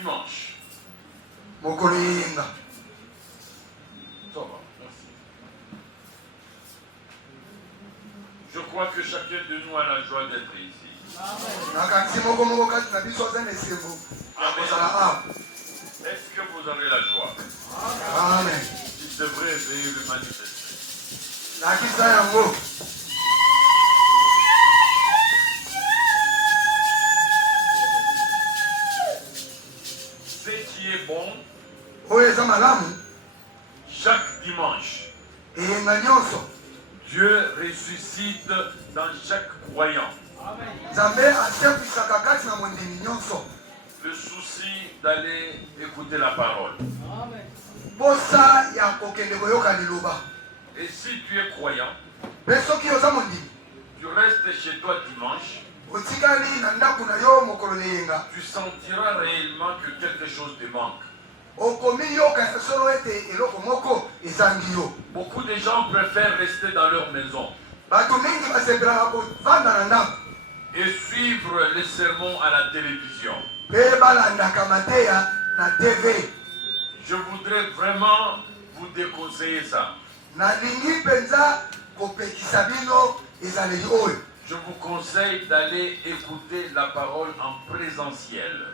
Dimanche. mokolo yenga. Ça va, merci. Je crois que chacun de nous a la joie d'être ici. Amen. Est-ce que vous avez la joie? Amen. Si c'est vrai, veuillez le manifester. Ce qui est bon, chaque dimanche, Dieu ressuscite dans chaque croyant. Le souci d'aller écouter la parole. Et si tu es croyant, tu restes chez toi dimanche, tu sentiras réellement que quelque chose te manque. Beaucoup de gens préfèrent rester dans leur maison et suivre les sermons à la télévision. Je voudrais vraiment vous déconseiller ça. Je vous conseille d'aller écouter la parole en présentiel.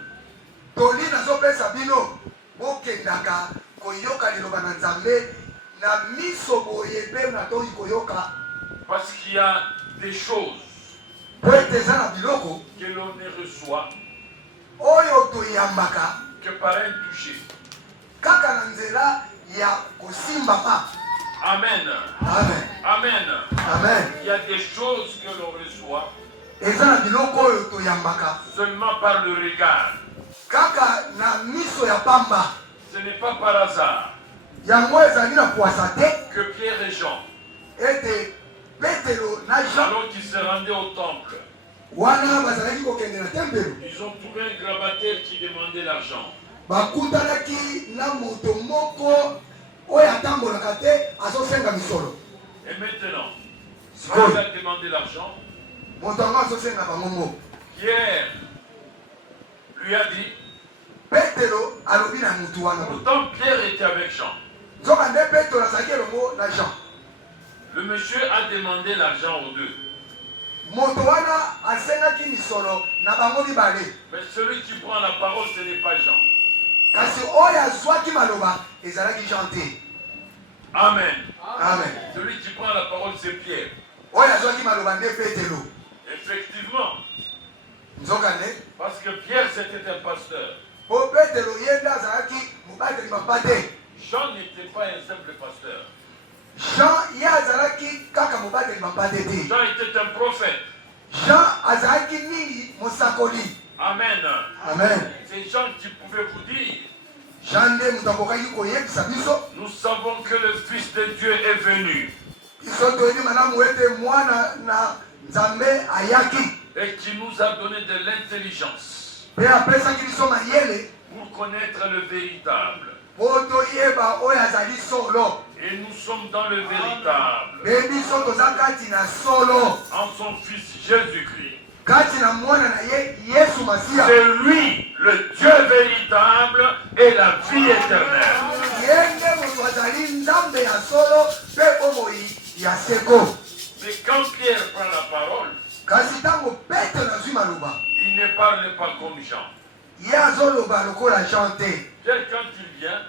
Parce qu'il y a des choses que l'on ne reçoit que par un toucher. Amen. Amen. Amen. Amen. Il y a des choses que l'on reçoit seulement par le regard. Ce n'est pas par hasard que Pierre et Jean, alors qu'ils se rendaient au temple, ils ont trouvé un grabataire qui demandait l'argent. Et maintenant, quand il a demandé l'argent, Pierre lui a dit, pourtant Pierre était avec Jean. Le monsieur a demandé l'argent aux deux. Mais celui qui prend la parole, ce n'est pas Jean. Amen. Amen. Celui qui prend la parole, c'est Pierre. Effectivement. Parce que Pierre, c'était un pasteur. Jean n'était pas un simple pasteur. Jean était un prophète. Amen. Amen. C'est Jean qui pouvait vous dire, nous savons que le Fils de Dieu est venu et qui nous a donné de l'intelligence pour connaître le véritable. Et nous sommes dans le véritable en son Fils Jésus-Christ. C'est lui le Dieu véritable et la vie éternelle. Mais quand Pierre prend la parole, il ne parle pas comme Jean. Pierre, quand il vient,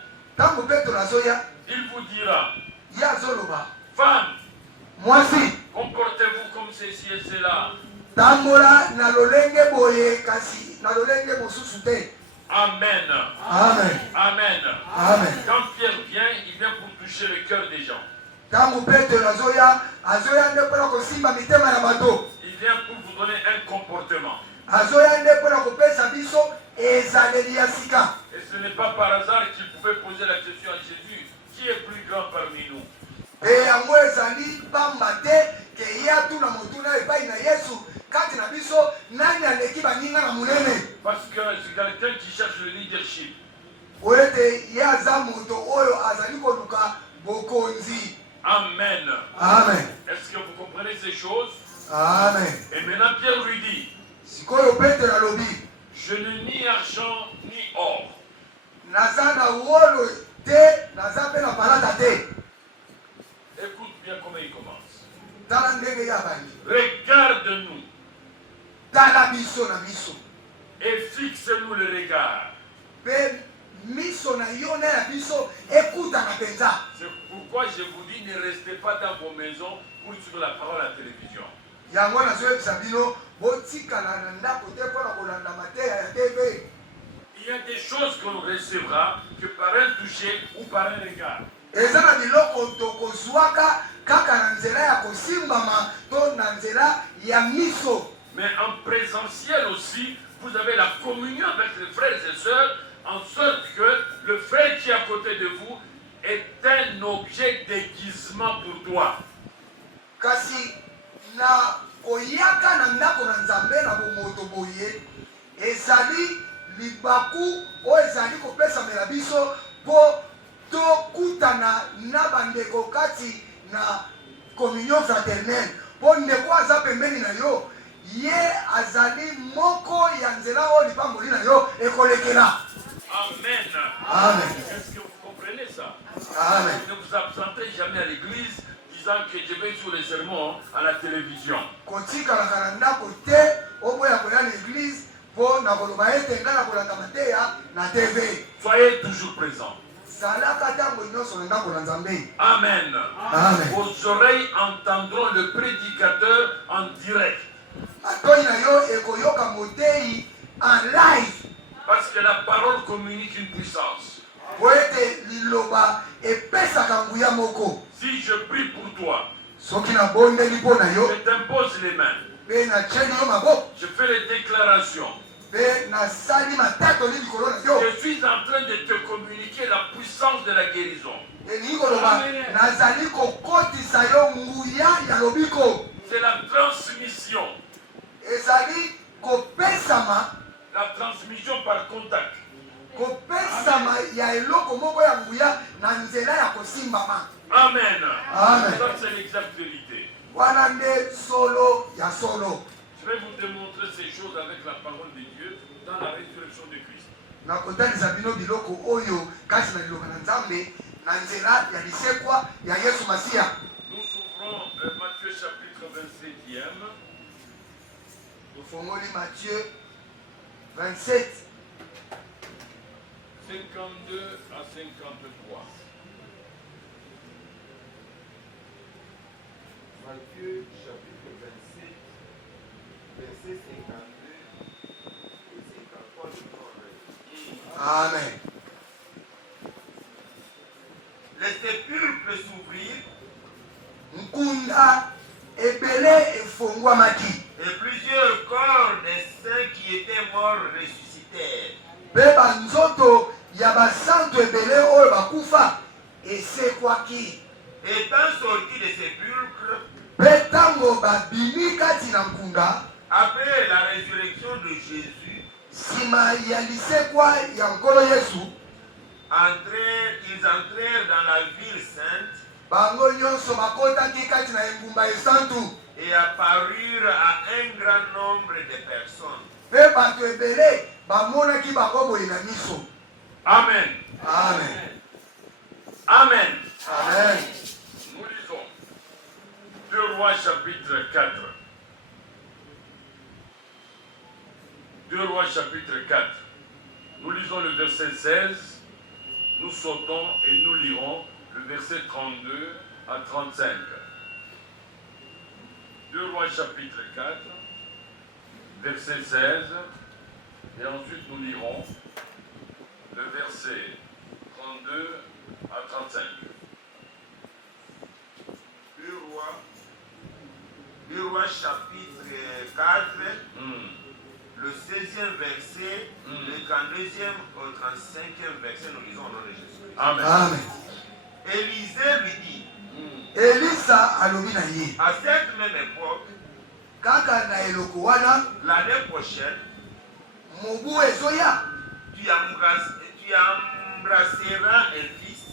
il vous dira, femme, comportez-vous comme ceci et cela. Amen. Amen. Amen. Amen. Quand Pierre vient, il vient pour toucher le cœur des gens. Il vient pour vous donner un comportement. Et ce n'est pas par hasard qu'il pouvait poser la question à Jésus, qui est plus grand parmi nous? Parce que c'est quelqu'un qui cherche le leadership. Amen. Amen. Est-ce que vous comprenez ces choses? Amen. Et maintenant Pierre lui dit, je n'ai ni argent ni or. Écoute bien comment il commence. Regarde-nous. Et fixe-nous le regard. C'est pourquoi je vous dis, ne restez pas dans vos maisons pour suivre la parole à la télévision. Il y a des choses qu'on recevra que par un toucher ou par un regard. Mais en présentiel aussi, vous avez la communion avec les frères et sœurs, en sorte que le frère qui est à côté de vous est un objet d'aiguisement pour toi. Kasi na koyaka na ndako na nzambe na bomoto boye ezali libaku o ezali kopesamela biso po tokutana na bandeko kati na communion fraternelle po ndeko aza pembeni na yo ye azali moko ya nzela oyo lipamboli na yo ekolekela. Amen. Amen. Est-ce que vous comprenez ça? Amen. Ne vous absentez jamais à l'église disant que je vais sur les sermons à la télévision. Soyez toujours présents. Amen. Amen. Vos oreilles entendront le prédicateur en direct. Parce que la parole communique une puissance. Si je prie pour toi, je t'impose les mains. Je fais les déclarations. Je suis en train de te communiquer la puissance de la guérison. C'est la transmission. La transmission par contact. Amen. Amen. Ça, c'est l'exacte vérité. Je vais vous démontrer ces choses avec la parole de Dieu dans la résurrection de Christ. Nous ouvrons Matthieu chapitre 27e. Matthieu 27. 52 à 53. Matthieu chapitre 27, verset 52 et 53 de Amen. Les sépulcres s'ouvrirent Nkunda ebele efongwamaki. et plusieurs corps des saints qui étaient morts ressuscitèrent. Beba nzoto ya basantu ebele oyo bakufa esekwaki. Étant sortis des sépulcres, Betango babimi kati na nkunda. après la résurrection de Jésus, Sima ya lisekwa ya nkolo Yesu. ils entrèrent dans la ville sainte Bango nyonso bakotaki kati na engumba esantu. et apparurent à un grand nombre de personnes. Pe bato ebele bamonaki bango boye na miso. Amen. Amen. Amen. Amen. Nous lisons 2 Rois chapitre 4. 2 Rois chapitre 4. Nous lisons le verset 16. Nous sautons et nous lirons le verset 32 à 35. 2 Rois chapitre 4, verset 16. Et ensuite nous lirons le verset 32 à 35. 2 Rois chapitre 4, le 16e verset, le 32e au 35e verset, nous lisons au nom de Jésus. Amen. Amen. Élisée lui dit, Elisa alobi na ye. à cette même époque, Kaka na eloko wana l'année prochaine, mobu ezoya. tu embrasseras un fils.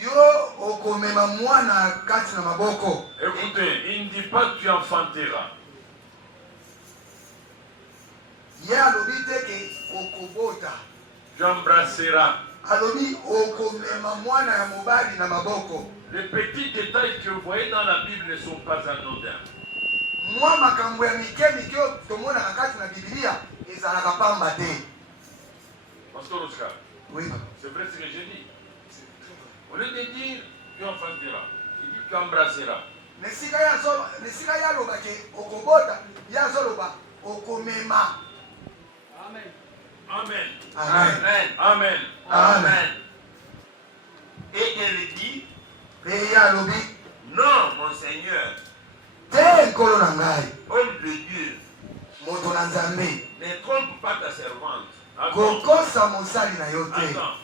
Yo okomema mwana kati na maboko. Écoutez, il ne dit pas que tu enfanteras. Ye alobi te ke okobota. Tu embrasseras. alobi okomema mwana ya mobali na maboko. Les petits détails que vous voyez dans la Bible ne sont pas anodins. Mwa makambo ya mike mike tomonaka kati na Biblia ezalaka pamba te. Pasteur Oscar, Oui, papa. c'est vrai ce que j'ai dit. Au lieu de dire tu enfanteras, il dit tu embrasseras. Nesika yaloba ke okobota yazoloba okomema. Amen. Amen. Amen. Amen. Amen. Et elle dit, Et yalobi non, mon Seigneur, te nkolo na ngai homme de Dieu, moto na Nzambe ne trompe pas ta servante. Attends. kokosa mosali na yo te. Attends.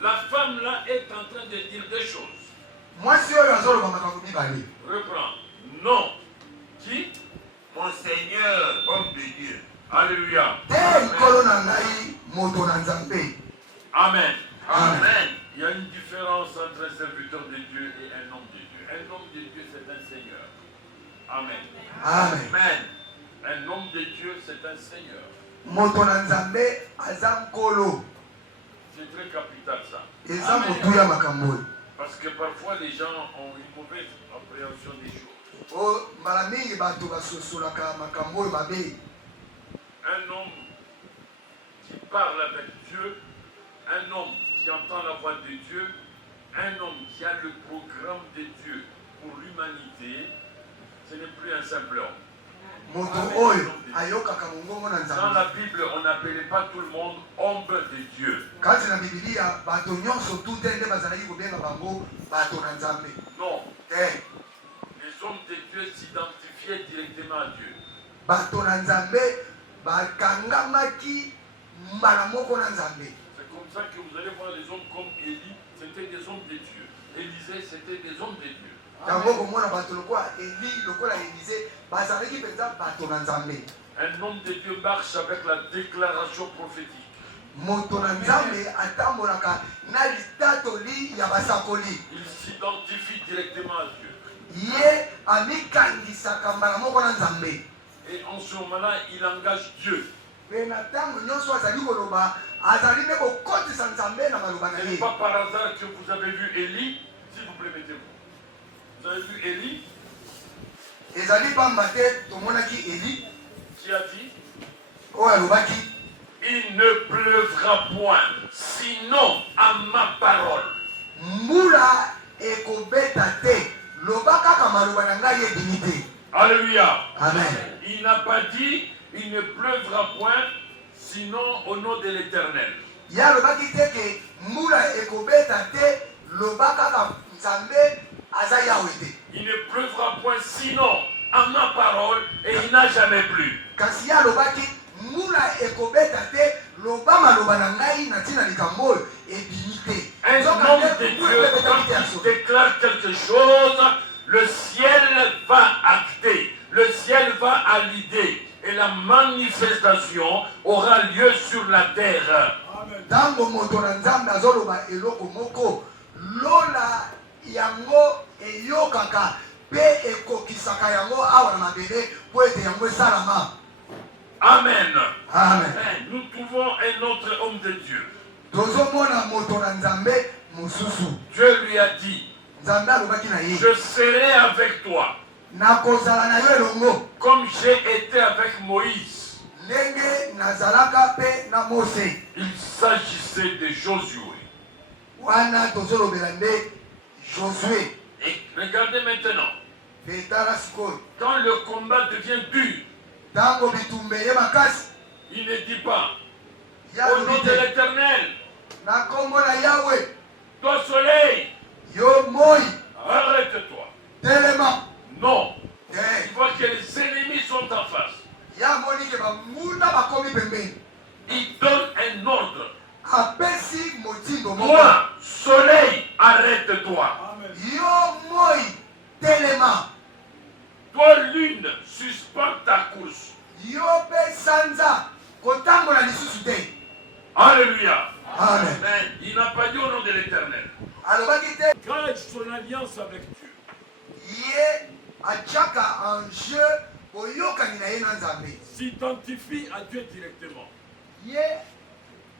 La femme là est en train de dire des choses. Mwasi oyo azoloba makambo mibale. Reprends. Non. Qui? Mon Seigneur, homme de Dieu. Alléluia. Te nkolo na ngai moto na Nzambe. Amen. Amen. Amen. Il y a une différence entre un serviteur de Dieu et un homme de Dieu. Un homme de Dieu, c'est un Seigneur. Amen. Amen. Amen. Un homme de Dieu, c'est un Seigneur. Moto na Nzambe aza nkolo. C'est très capital ça. Eza motu ya makambo oyo. Parce que parfois les gens ont une mauvaise appréhension des choses. O mbala mingi bato basosolaka makambo oyo mabe. Un homme qui parle avec Dieu, un homme qui entend la voix de Dieu, un homme qui a le programme de Dieu pour l'humanité, ce n'est plus un simple homme. Moto oyo ayokaka mongongo na Dans Nzambe. la Bible, on n'appelait pas tout le monde homme de Dieu. Kati na Biblia bato nyonso tu te nde bazalaki kobenga bango bato na Nzambe. Non, Te les hommes de Dieu s'identifiaient directement à Dieu. bato na Nzambe bakangamaki mbala moko na Nzambe. C'est comme ça que vous allez voir les hommes comme Élie, c'était des hommes de Dieu. Élisée, c'était des hommes de Dieu. Yango komona bato lokola Eli lokola Élysée bazalaki penza bato na Nzambe. Un homme de Dieu marche avec la déclaration prophétique. Moto na Nzambe atambolaka na litatoli ya basakoli. Il s'identifie directement à Dieu. Ye amikangisaka mbala moko na Nzambe. Et en ce moment-là, il engage Dieu. Pe na ntango nyonso azali koloba azali mpe kokotisa Nzambe na maloba na Ce n'est ye. pas par hasard que vous avez vu Élie, s'il vous plaît, mettez-vous. Vous avez vu Élie Ezali pamba te tomonaki Eli qui a dit oyo alobaki il ne pleuvra point, sinon à ma parole. mbula ekobeta te loba kaka maloba na ngai ebimi te. Alléluia. Amen. Il n'a pas dit il ne pleuvra point, sinon au nom de l'Éternel. Ye alobaki te ke mbula ekobeta te loba kaka Nzambe aza yawe te. Il ne pleuvra point, sinon à ma parole, et il n'a jamais plu. Kasi ye alobaki mbula ekobeta te loba maloba na ngai na ntina likambo oyo ebimi te. Un homme de Dieu, quand il déclare quelque chose, le ciel va acter, le ciel va valider, et la manifestation aura lieu sur la terre. Ntango moto na Nzambe azoloba eloko moko lola yango eyokaka pe ekokisaka yango awa na mabele po ete yango esalama. Amen. Amen. Nous trouvons un autre homme de Dieu. Tozomona moto na Nzambe mosusu. Dieu lui a dit, Nzambe alobaki na ye je serai avec toi, nakozala na yo elongo comme j'ai été avec Moïse. ndenge nazalaka pe na Mose. Il s'agissait de Josué. Wana tozolobela nde Josué. Et regardez maintenant, Pe tala sikoyo quand le combat devient dur, ntango bitumba eye makasi il ne dit pas, ya au nom lobi de te l'Éternel, na kombo na Yawe toi soleil, yo moi arrête-toi. telema Non, te il voit que les ennemis sont en face. ya moni ke bangunda bakomi pembeni. Il donne un ordre. Apesi motindo moko Toi, soleil, arrête-toi. yo moi telema. Toi, lune, suspends ta course. Yo pe sanza kotambola lisusu te. Alléluia. Amen. Mais il n'a pas dit au nom de l'Éternel. Alobaki te Garde son alliance avec Dieu. ye atiaka en jeu boyokani na ye na Nzambe. S'identifie à Dieu directement. Ye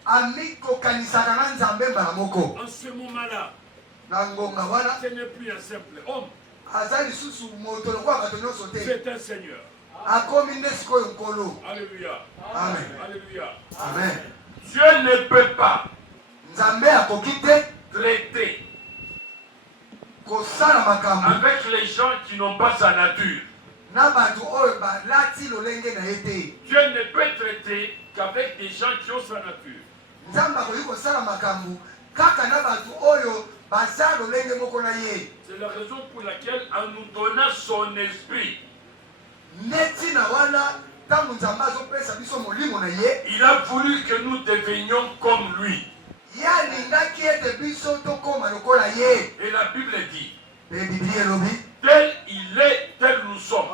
amikokanisaka na nzambe mbala moko En ce moment-là, na ngonga wana ce n'est plus un simple homme, aza lisusu moto lokola bato nyonso te c'est un Seigneur. akomi nde sikoyo nkolo. Alléluia. Amen. Alléluia. Amen. Dieu ne peut pas Nzambe akoki te traiter kosala makambo avec les gens qui n'ont pas sa nature. na bato oyo balati lolenge na ye te. Dieu ne peut traiter qu'avec des gens qui ont sa nature. Nzambe akoki kosala makambo kaka na bato oyo baza lolenge moko na ye. C'est la raison pour laquelle, en nous donnant son esprit, Neti na wana ntango Nzambe azopesa biso molimo na ye, il a voulu que nous devenions comme lui. ye alingaki ete biso tokóma lokola ye. Et la Bible dit, Mpe Biblia elobi tel il est, tel nous sommes.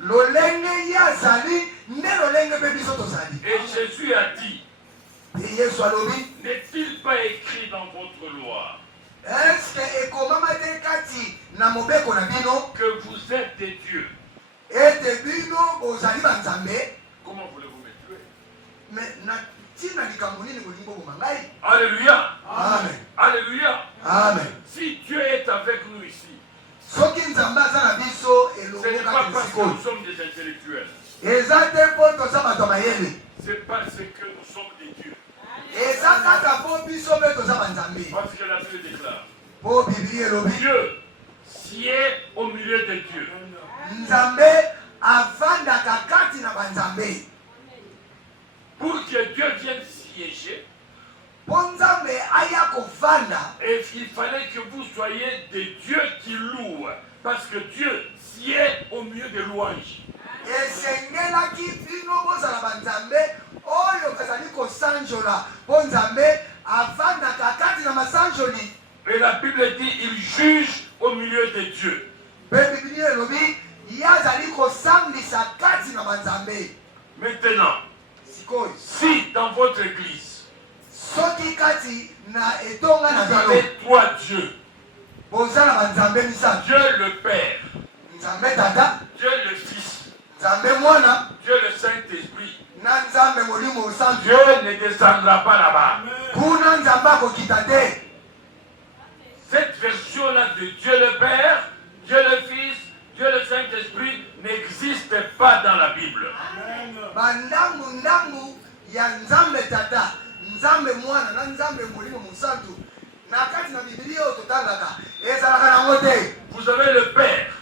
lolenge ye azali nde lolenge mpe biso tozali. Et Jésus a dit, Mpe Yesu alobi n'est-il pas écrit dans votre loi eske ekomama te kati na mobeko na bino que vous êtes des dieux? ete bino bozali banzambe? Comment voulez-vous me tuer? me na ntina likambo nini bolingi boboma ngai? Alléluia. Amen. Alléluia. Amen. Si Dieu est avec nous ici, soki Nzambe aza na biso ce elongo n'est pas kaka parce que sikoyo nous sommes des intellectuels. eza te mpo toza bato ya mayele, C'est parce que nous sommes des dieux. eza kaka mpo biso mpe toza banzambe. Parce que la Bible déclare, Mpo Biblia elobi Dieu sied au milieu des dieux. Nzambe avandaka kati na banzambe. Pour que Dieu vienne siéger, Mpo Nzambe aya kovanda, et il fallait que vous soyez des dieux qui louent. Parce que Dieu sied au milieu des louanges. esengelaki bino bozala banzambe oyo bazali kosanjola, mpo Nzambe avandaka kati na masanjoli. Et la Bible dit, il juge au milieu des dieux. Mpe Biblia elobi ye azali kosambisa kati na banzambe. Maintenant, Sikoyo si dans votre église, soki kati na etonga na vous bino avez trois dieux, boza na banzambe misato, Dieu le Père, Nzambe tata, Dieu le Fils, Nzambe mwana Dieu le Saint-Esprit, na Nzambe molimo osantu, Dieu ne descendra pas là-bas. kuna Nzambe akokita te. Cette version-là de Dieu le Père, Dieu le Fils, Dieu le Saint-Esprit n'existe pas dans la Bible. Bandangu ya Nzambe tata, Nzambe mwana na Nzambe molimo mosantu na kati na Biblia oyo totangaka ezalaka nango te. Vous avez le Père,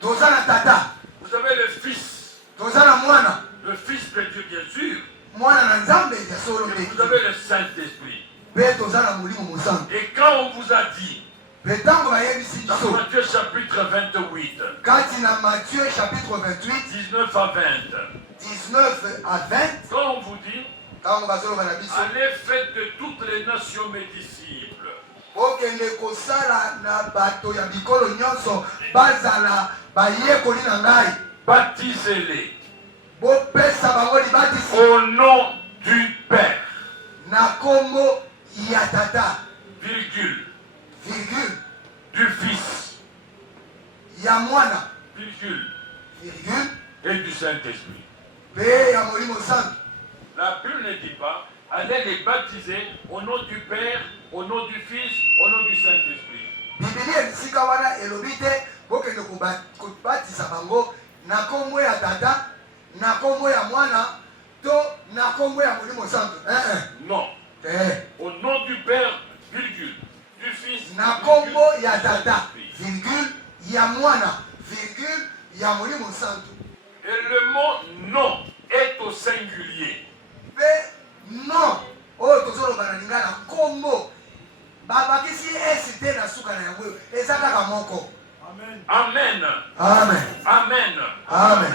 Toza na tata, vous avez le Fils, toza na mwana, le Fils de Dieu bien sûr, mwana na Nzambe ya solo et vous te, avez le Saint-Esprit. mpe toza na molimo mosantu. Et quand on vous a dit, Mpe ntango bayebisi dans biso Matthieu chapitre 28, kati na Matthieu chapitre 28 19 à 20, 19 à 20, quand on vous dit, ntango bazoloba na biso allez faites de toutes les nations mes disciples, okende kosala na bato ya bikolo nyonso bazala bayekoli na ngai, baptisez-les bopesa bango libatisi au nom du Père, na kombo ya tata, virgule, virgule, du Fils, ya mwana, virgule, virgule, et du Saint-Esprit. mpe ya molimo santu. La Bible ne dit pas, allez les baptiser au nom du Père, au nom du Fils, au nom du Saint-Esprit. Biblia esika wana elobi te bokende kobatisa bango na kombo ya tata, na kombo ya mwana, to na kombo ya molimo santu. Non. Eh. Au nom du Père, virgule, du Fils, Na virgule, kombo ya du tata, Saint-Esprit. virgule, ya mwana, virgule, ya molimo santu. Et le mot nom est au singulier. Mpe non oyo tozoloba na lingala na kombo babakisi esi te na suka na yango oyo eza kaka moko. Amen. Amen. Amen. Amen.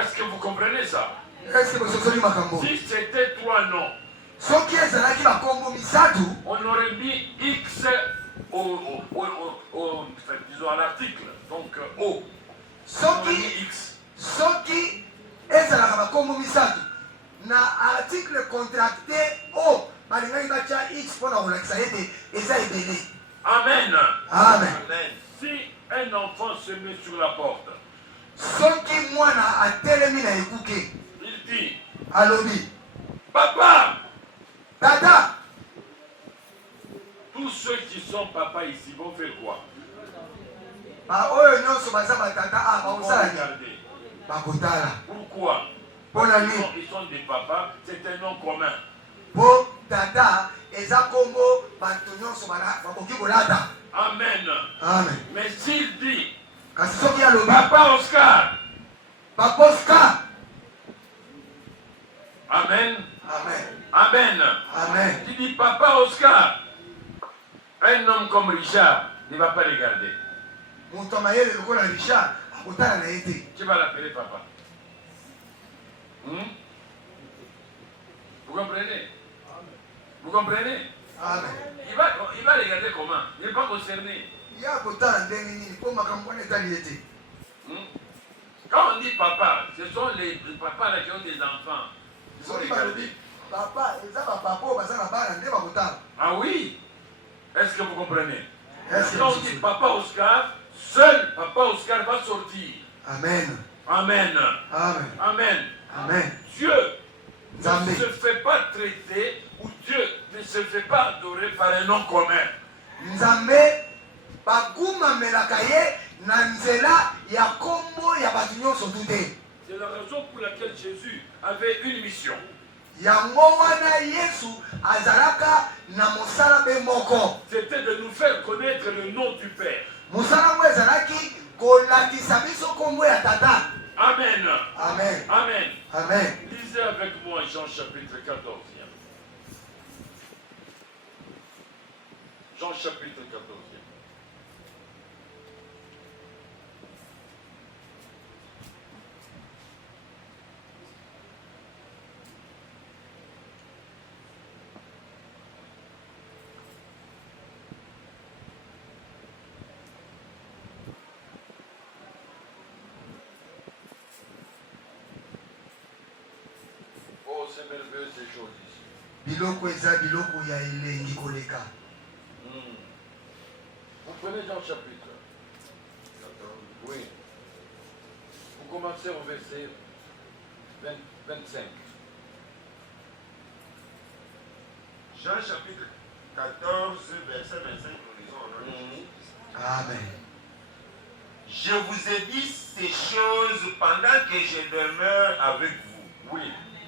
Est-ce que vous comprenez ça? Eske bososoli makambo Si c'était trois noms, soki ezalaki bakombo misatu on aurait mis X disons à l'article. Donc O. On aurait mis soki X. soki ezalaka bakombo misatu na article contracté o balingaki batya x mpo na kolakisa ete eza ebele. Amen. Amen. Amen. Si un enfant se met sur la porte, soki mwana atelemi na ekuke il dit, alobi Papa, tata. Tous ceux qui sont papa ici vont faire quoi? Ba oyo nyonso baza batata a Vont bakosala nini? regarder. Bakotala. Pourquoi? Mpona Ils nini? sont des papas, c'est un nom commun. Po tata eza kombo bato nyonso bakoki kolata. Amen. Amen. Mais s'il dit, Kasi soki alobi Papa Oscar, baposka. Amen, Amen. Amen. Amen. Tu dis Papa Oscar, un homme comme Richard ne va pas regarder. Moto mayele lokola Richard akotala na ye te. Tu vas l'appeler papa. Vous comprenez? Vous comprenez? Amen. Il va regarder comment? Il n'est pas concerné. Ye akotala ndenge nini mpo makambo wana etali ye te. Quand on dit papa, ce sont les papas là qui ont des enfants. Ils sont Soki regardés. balobi papa eza bapapa oyo baza na bana nde bakotala. Ah oui? Est-ce que vous comprenez? Est-ce que Quand on vous dit comprenez? Papa Oscar, seul Papa Oscar va sortir. Amen. Amen. Amen. Amen. Amen. Dieu ne Amen. se fait pas traiter ou Dieu ne se fait pas adorer par un nom commun. Nzambe bakumamelaka ye na nzela ya kombo ya bato nyonso tu te. C'est la raison pour laquelle Jésus avait une mission. Yango wana Yesu azalaka na mosala be moko. C'était de nous faire connaître le nom du Père. Mosala ngo ezalaki kolakisa biso kombo ya tata. Amen. Amen. Amen. Amen. Lisez avec moi Jean chapitre 14. Jean chapitre 14. Oh, c'est merveilleux ces choses ici. Biloko eza biloko ya elengi koleka. Vous prenez Jean chapitre 14. Oui. Vous commencez au verset 25. Jean chapitre 14, verset 25, nous lisons au nom de Jésus. Amen. Je vous ai dit ces choses pendant que je demeure avec vous. Oui.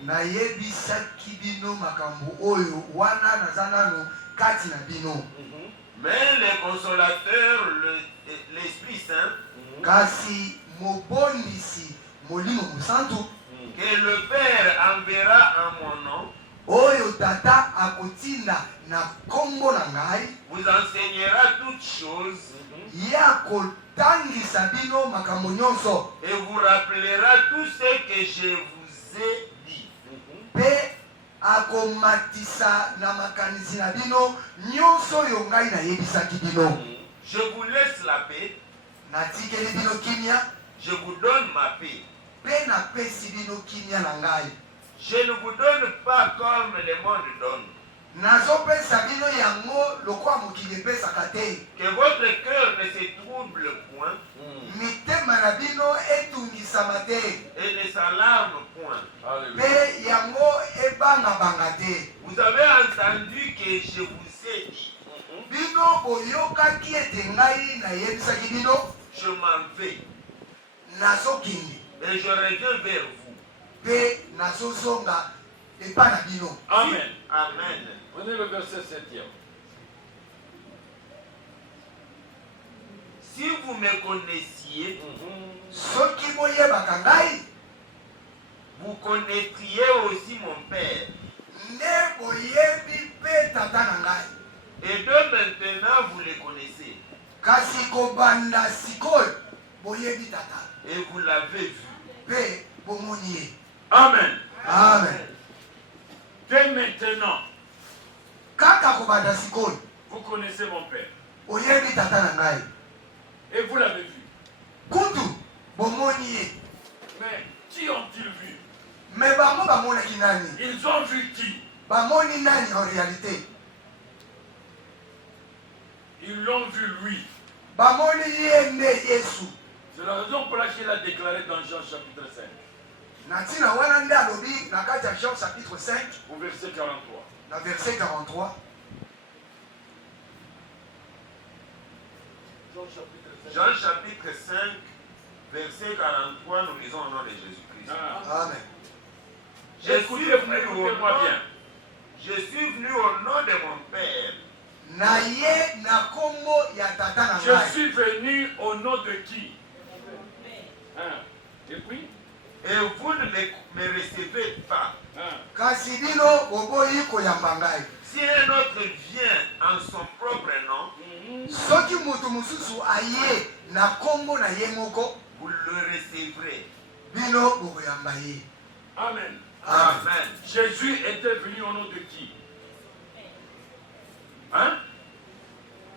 Nayebisaki bino makambo oyo wana naza nano kati na bino. Mais le consolateur, l'Esprit Saint, Kasi mobondisi molimo mosantu que le Père enverra en mon nom, oyo tata akotinda na kombo na ngai vous enseignera toutes choses ye akotangisa bino makambo nyonso et vous rappellera tout ce que je vous ai dit. mpe akomatisa na makanisi na bino nyonso oyo ngai nayebisaki bino. Je vous laisse la paix, Natikeli bino kimia je vous donne ma paix. mpe napesi bino kimia na ngai. Je ne vous donne pas comme le monde donne. Nazopesa bino yango lokola mokili epesaka te. Que votre cœur ne se trouble point Mitema na bino etungisama te et ne s'alarme point. Alléluia. mpe yango ebangabanga te. Vous avez entendu que je vous ai dit, Bino boyokaki ete ngai nayebisaki bino je m'en vais nazokende et je reviens vers vous. mpe nazozonga epai na bino. Amen. Amen. Prenez le verset 7e. Si vous me connaissiez, Soki boyebaka ngai vous connaîtriez aussi mon Père. nde boyebi mpe tata na ngai. Et de maintenant, vous le connaissez. Kasi kobanda sikoyo boyebi tata Et vous l'avez vu. mpe bomoni ye. Amen. Amen. Dès maintenant, Kaka kobanda sikoyo vous connaissez mon Père. oyebi tata na ngai. Et vous l'avez vu. Kutu bomoni ye. Mais qui ont-ils vu? Me bango bamonaki nani? Ils ont vu qui? Bamoni nani en réalité? Ils l'ont vu lui. Bamoni ye nde Yesu. C'est la raison pour laquelle il a déclaré dans Jean chapitre 5, Na ntina wana nde alobi na kati ya Jean chapitre 5 au verset 43. na verset 43. Jean chapitre 5, verset 43, nous lisons au nom de Jésus-Christ. Amen. Écoutez-moi bien. Je suis venu au nom de mon Père. Na ye na kombo ya tata na Je ngai. suis venu au nom de qui? Hein? Et puis? Et vous ne me recevez pas. Hein? Kasi bino boboyi koyamba ngai. Si un autre vient en son propre nom, Soki mutu mususu aye na kombo na ye moko, vous le recevrez. bino bokoyamba ye. Amen. Amen. Jésus était venu au nom de qui? Hein?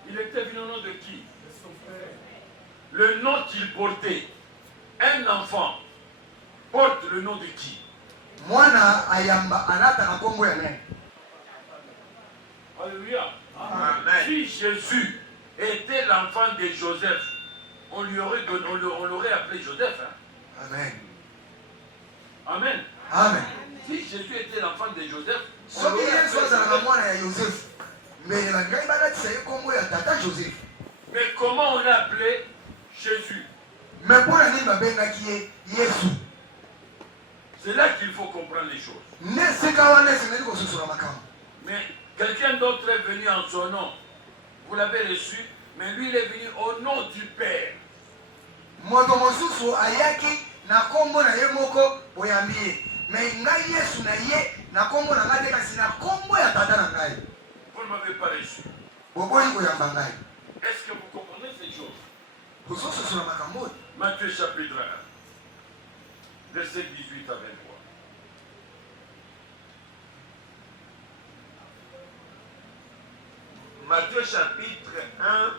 Il était venu au nom de qui? Le nom qu'il portait. Un enfant porte le nom de qui? Mwana ayamba anata na kombo ya nani? Alléluia. Amen. Si Jésus était l'enfant de Joseph, on l'aurait appelé Joseph. Hein? Amen. Amen. Amen. Si Jésus était l'enfant de Joseph, on Soki l'aurait Yesu appelé azalaka Joseph. mwana ya Yosefu, mbele na ngai balatisa ye kombo ya tata Joseph. Mais comment on l'a appelé Jésus? Mais mpona nini babengaki ye Yesu? C'est là qu'il faut comprendre les choses. Nde esika wana esengeli kososola makambo. Mais quelqu'un d'autre est venu en son nom. Vous l'avez reçu, mais lui il est venu au nom du Père. Moto mosusu ayaki na kombo na ye moko boyambi ye. Mais ngai Yesu na ye na kombo na ngai te kasi na kombo ya tata na ngai. Vous ne m'avez pas reçu. Boboyi koyamba ngai. Est-ce que vous comprenez ces choses? Kososola makambo oyo. Matthieu chapitre 1, verset 18 à 23. Matthieu chapitre 1,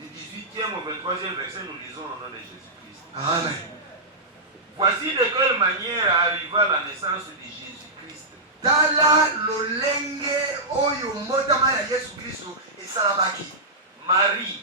du 18e au 23e verset, nous lisons au nom de Jésus-Christ. Amen. Voici de quelle manière arriva la naissance de Jésus-Christ. Tala lolenge oyo mbotama ya Yesu Kristo esalamaki. Marie,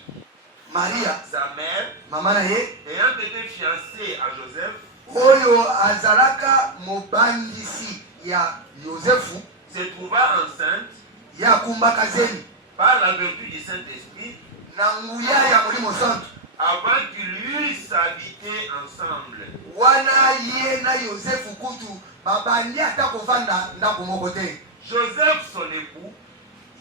Maria, sa mère, mama na ye, ayant été fiancée à Joseph, oyo azalaka mobangisi ya Yosefu, se trouva enceinte ya kumbaka zemi par la vertu du Saint-Esprit na nguya ya Molimo Santo. avant qu'ils eussent habité ensemble. Wana ye na Yosefu kutu babandi ata kovanda ndako moko te. Joseph, son époux,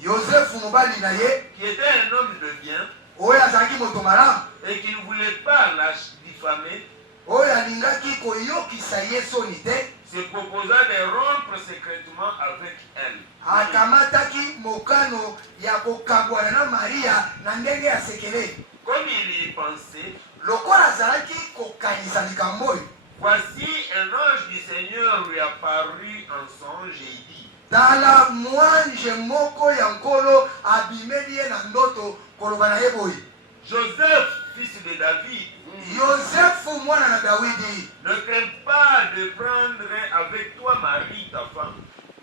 Yosefu mobali na ye, qui était un homme de bien oyo azalaki moto malamu, et qui ne voulait pas la diffamer, oyo alingaki koyokisa ye soni te, se proposa de rompre secrètement avec elle. akamataki mokano ya kokabwana na Maria na ndenge ya sekele. Comme il y pensait, Lokola azalaki kokanisa likambo oyo, voici un ange du Seigneur lui apparut en songe et dit, tala mwanje moko ya nkolo abimeli ye na ndoto koloba na ye boye, Joseph, fils de David, Yosefu mwana na Dawidi, ne crains pas de prendre avec toi Marie, ta femme,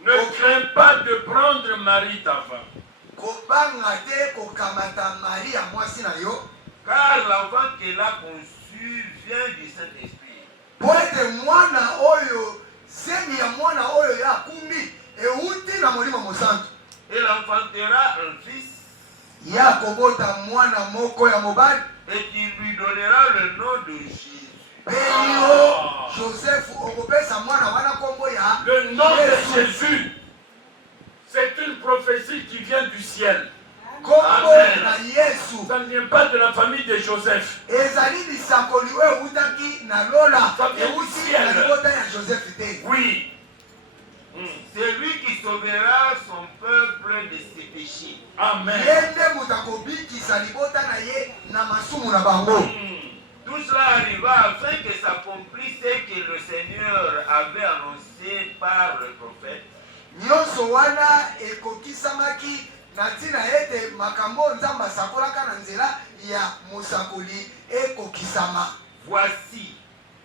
Ne crains pas de prendre Marie ta femme, kobanga te kokamata Maria mwasi na yo, car l'enfant qu'elle a conçu vient du Saint-Esprit. po ete mwana oyo zemi ya mwana oyo ya kumbi euti na Molimo Mosantu. Elle enfantera un fils Ya kobota mwana moko ya mobali, et tu lui donneras le nom de Jésus. pe yo Josefu okopesa mwana wana kombo ya le nom de Yesu. Jésus, c'est une prophétie qui vient du ciel. Kombo Amen. na Yesu Ça ne vient pas de la famille de Joseph. ezali lisakoli oyo eutaki na Lola, Ça vient du euti ciel. na libota ya Joseph te. Oui. C'est lui qui sauvera son peuple de ses péchés. Amen. Ye nde moto akobikisa libota na ye na masumu na bango. Tout cela arriva afin que s'accomplisse ce que le Seigneur avait annoncé par le prophète. Nyonso wana ekokisamaki na ntina ete makambo Nzambe asakolaka na nzela ya mosakoli ekokisama. Voici,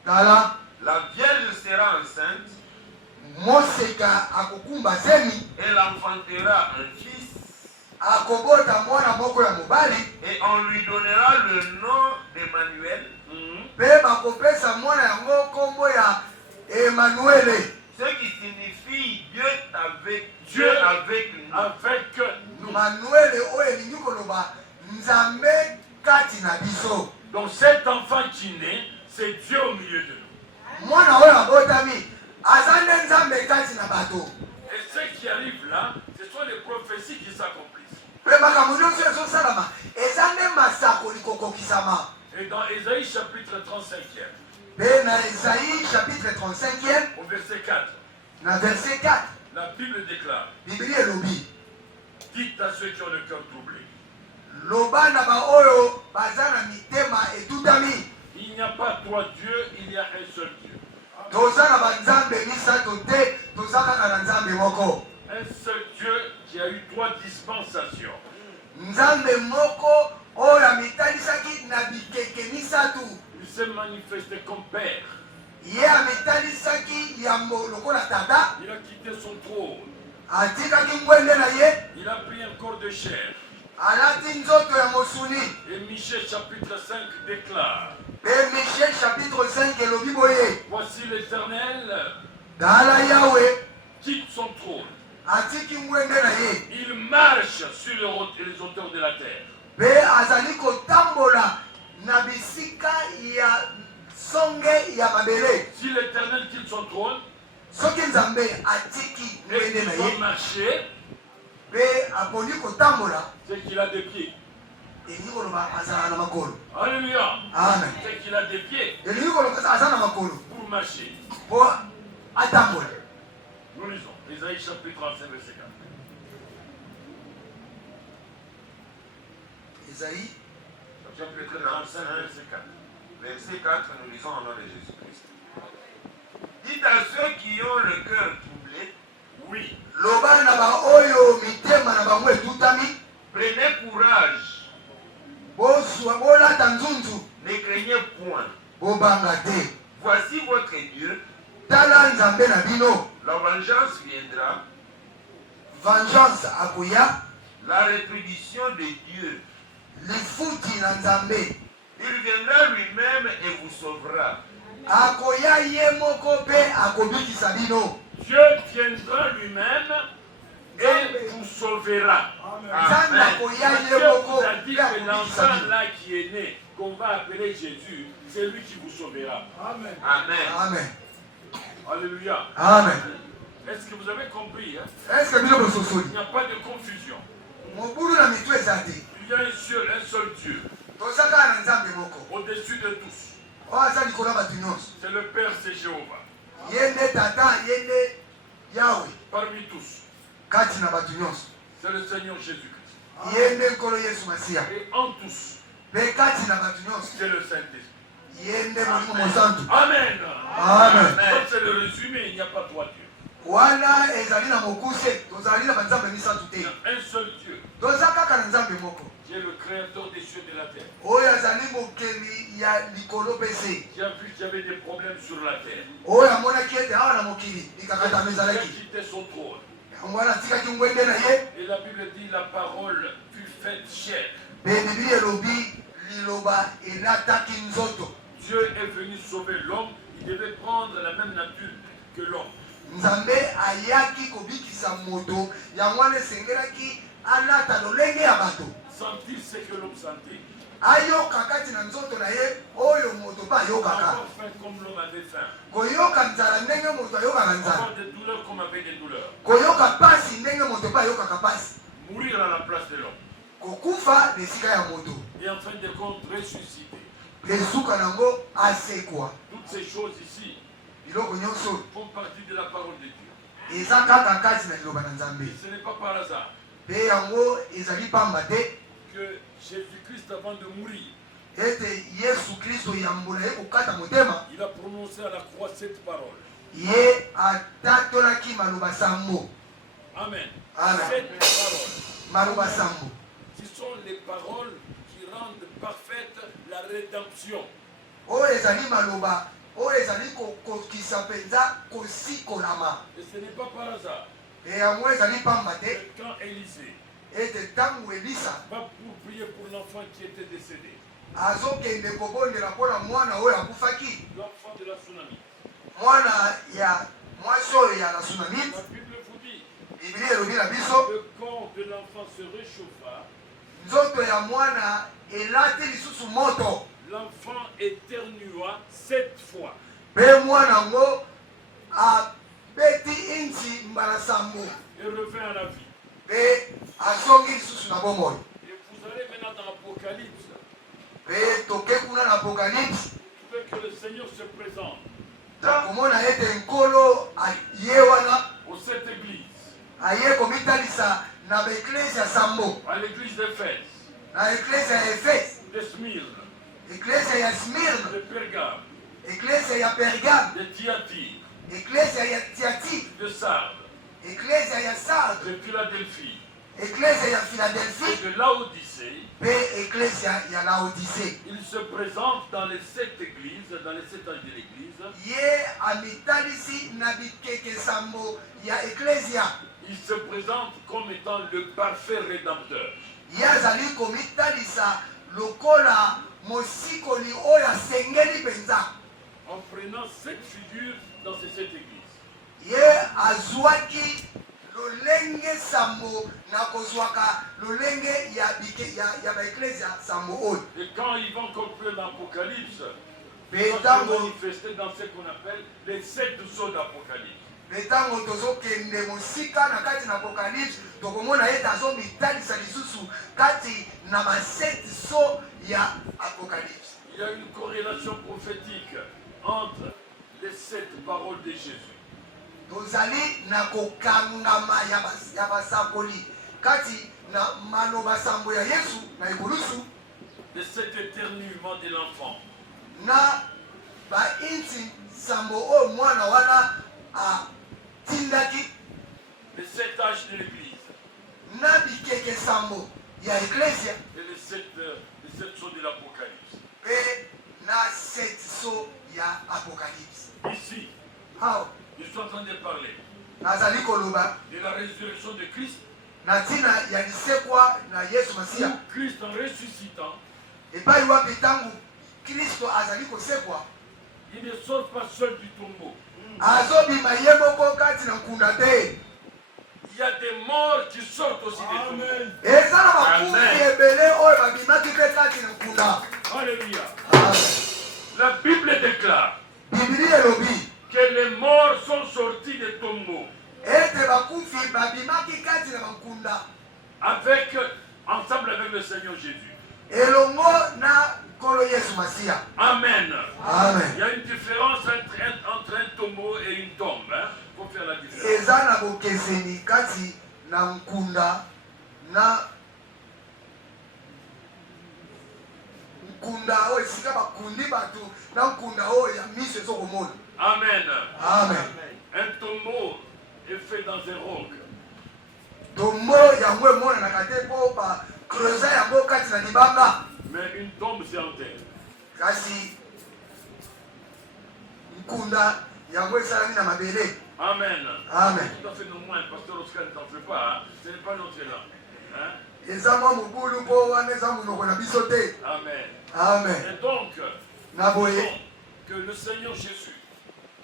Tala, la Vierge sera enceinte, moseka akokumba zemi, elle enfantera un fils, akobota mwana moko ya mobali, et on lui donnera le nom d'Emmanuel, pe bakopesa mwana yango kombo ya Emmanuele. ce qui signifie Dieu avec Dieu avec nous. avec nous. manuele oyo elingi koloba nzambe kati na biso. Donc cet enfant qui naît, c'est Dieu au milieu de nous. Mwana oyo abotami aza nde nzambe kati na bato. Et ce qui arrive là, ce sont les prophéties qui s'accomplissent. Mpe makambo nyonso ezosalama eza nde masakoli kokokisama. Et dans Ésaïe chapitre 35e, Mpe na Esaïe chapitre 35e au verset 4, na verset 4 la Bible déclare, Biblia elobi dites à ceux qui ont le cœur troublé, loba na baoyo baza na mitema etutami il n'y a pas trois dieux, il y a un seul Dieu. toza na banzambe misato te toza kaka na nzambe moko. Un seul Dieu qui a eu trois dispensations. Nzambe moko oyo amitalisaki na bikeke misatu. Il s'est manifesté comme Père. Ye amitalisaki yambo lokola tata Il a quitté son trône. atikaki ngwende na ye Il a pris un corps de chair. alati nzoto ya mosuni. Et Michée chapitre 5 déclare, Mpe Michée chapitre 5 elobi boye voici l'Éternel tala yawe quitte son trône. atiki ngwende na ye Il marche sur les hauteurs de la terre. mpe azali kotambola na bisika ya songe ya mabele. Si l'Éternel quitte son trône Soki nzambe atiki et ngwende qu'il na doit ye marcher, mpe aponi kotambola c'est qu'il a des pieds. elingi koloba azala na makolo. Alléluia. Amen. C'est qu'il a des pieds elingi koloba aza na makolo pour marcher. mpo atambola. Nous lisons Ésaïe chapitre 35 verset 4. Esaïe Chapitre 35 verset 4. Verset 4, nous lisons au nom de Jésus-Christ. Dites à ceux qui ont le cœur troublé, Oui, loba na baoyo mitema na bango etutami prenez courage, bozwa bolata nzunzu ne craignez point. bobanga te. Voici votre Dieu, Tala nzambe na bino, la vengeance viendra, vengeance akoya, la rétribution de Dieu. lifuti na nzambe Il viendra lui-même et vous sauvera. akoya ye moko mpe akobikisa bino. Dieu viendra lui-même et vous sauvera. Nzambe Amen. akoya ye Dieu moko vous a dit mpe que akobikisa l'enfant bino. là qui est né, qu'on va appeler Jésus, c'est lui qui vous sauvera. Amen. Amen. Alléluia. Amen. Est-ce que vous avez compris hein? Est-ce que bino bososoli Il n'y a pas de confusion. mobulu na mitu eza te. Il y a un seul Dieu Toza kaka na nzambe moko au-dessus de tous. oyo aza likolo ya bato nyonso. C'est le Père, c'est Jéhovah. Ye nde tata ye nde yawe Parmi tous, kati na bato nyonso. c'est le Seigneur Jésus-Christ. Ye nde nkolo yesu masiya Et en tous, mpe kati na bato nyonso c'est le Saint-Esprit. ye nde molimo mosantu. Amen. Amen. Donc c'est le résumé, il n'y a pas trois dieux. wana ezali na mokuse tozali na banzambe misatu Il y te. a un seul Dieu Toza kaka na nzambe moko qui est le créateur des cieux et de la terre. oyo azali mokeli ya likolo mpe se, Qui a vu qu'il y avait des problèmes sur la terre. oyo amonaki ete awa na mokili likakatano Il a ezalaki, quitté son trône. yango wana atikaki ngwende na ye. Et la Bible dit la parole fut faite chair. Mpe biblia elobi liloba elataki nzoto. Dieu est venu sauver l'homme. Il devait prendre la même nature que l'homme. Nzambe ayaki kobikisa moto, yango wana esengelaki alata lolenge ya bato, Sentir ce que l'homme sentit. ayoka kati na nzoto na ye oyo moto mpe ayokaka, Avoir faim comme l'homme avait faim. koyoka nzala ndenge moto ayokaka nzala, Avoir des douleurs comme avait des douleurs. koyoka pasi ndenge moto mpe ayokaka pasi, Mourir à la place de l'homme. kokufa na esika ya moto, Et en fin de compte, ressusciter. mpe suka nango asekwa. Toutes ces choses ici Biloko nyonso font partie de la parole de Dieu. eza kaka kati na liloba na Et nzambe, ce n'est pas par hasard mpe yango ezali pamba te que Jésus-Christ, avant de mourir, ete yesu kristo yambo na ye kokata motema, il a prononcé à la croix cette parole. ye atatolaki maloba sambo. Amen. Amen. Cette parole, Maloba sambo ce sont les paroles qui rendent parfaite la rédemption. oyo ezali maloba oyo ezali kokokisa mpenza kosikolama. Et ce n'est pas par hasard E yango ezali pamba te que quand Élisée ete ntango elisa va pour prier pour l'enfant qui était décédé, azokende kobondela mpona mwana oyo akufaki, l'enfant de la tsunami, mwana ya mwasi oyo ya la la sunamite, Bible vous dit Biblia elobi na biso le corps de l'enfant se réchauffa, nzoto ya mwana elati lisusu moto l'enfant éternua 7 fois. mpe mwana yango abeti inchi mbala sambo Et revint à la vie. mpe azongi lisusu na bomoi. Et vous allez maintenant dans l'Apocalypse. Mpe toke kuna na apocalypse Vous voulez que le Seigneur se présente komona ete nkolo aye wana aux 7 églises. aye komitalisa na baeklezia sambo, À l'église d'Éphèse, na eklezia ya efese, de Smyrne, eklezia ya smirne, de Pergame, eklezia ya pergame, de Thyatire, eklezia ya tiatire, de Sardes, eklezia ya sarde, de Philadelphie eklezia ya et philadelphie de Laodicée. mpe eklezia ya laodise. Il se présente dans les 7 églises, dans les 7 âges de l'église. Ye amitalisi na bikeke sambo ya eklezia. Il se présente comme étant le parfait rédempteur. Ye azali komitalisa lokola mosikoli oyo asengeli mpenza. En prenant 7 figures dans ces 7 églises. Ye azwaki lolenge sambo na kozwaka lolenge ya baeklezia sambo oyo. Et quand ils vont conclure l'Apocalypse, ils mpe vont se ntango manifester dans ce qu'on appelle les 7 sceaux d'Apocalypse. tozokende mosika na kati na apocalypse tokomona ete azomitalisa lisusu kati na baseti so ya apocalypse. Il y a une corrélation prophétique entre les 7 paroles de Jésus. Tozali na kokangama ya basakoli kati na maloba sambo ya Yesu na ekolusu Les 7 éternuements de l'enfant. na bainti sambo oyo mwana wana atindaki Les 7 âges de l'Église. na bikeke sambo ya eklesia Et les 7 sceaux de l'Apocalypse. mpe na seti so ya apocalypse. Ici, Awa je suis en train de parler nazali koloba de la résurrection de Christ. na ntina ya lisekwa na Yesu Masiya Christ en ressuscitant, epai wapi ntango Kristo azali kosekwa il ne sort pas seul du tombeau. azobima ye moko kati na nkunda te. Il y a des morts qui sortent aussi des tombeaux. eza na bakufi ebele oyo babimaki mpe kati na nkunda. Alléluia. Amen. La Bible déclare Biblia elobi que les morts sont sortis des tombeaux ete bakufi babimaki kati na bankunda ensemble avec le Seigneur Jésus. elongo na nkolo Yesu Masiya. Amen. Amen. Il y a une différence entre un tombeau et une tombe. Il faut faire la différence. eza na bokeseni kati na nkunda na nkunda oyo esika bakundi bato na nkunda oyo ya miso ezokomona. Amen. Amen. Un tombeau est fait dans un roc. tombo yango emonanaka te mpo bakreusa yango kati na libanga, Mais une tombe, c'est en terre. kasi nkunda yango esalami na mabele. Amen. Amen. Tout à fait normal, pasteur Oscar ne t'en fait pas. Hein? Ce n'est pas notre langue. Hein? eza mwa mobulu mpo wana eza monoko na biso te. Amen. Amen. Et donc, na boye que le Seigneur Jésus,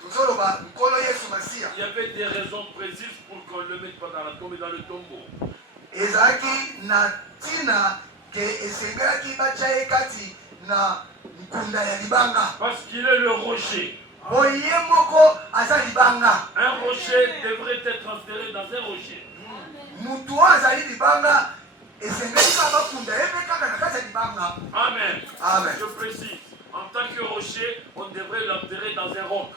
tozoloba nkolo Yesu Masiya il y avait des raisons précises pour qu'on ne le mette pas dans la tombe et dans le tombeau. ezalaki na ntina ke esengelaki batya ye kati na nkunda ya libanga Parce qu'il est le rocher. po ye moko aza libanga. Un rocher devrait être enterré dans un rocher. mutu oyo azali libanga esengeli kaka bakunda ye mpe kaka na kati ya libanga. Amen. Amen. Je précise, en tant que rocher, on devrait l'enterrer dans un roc.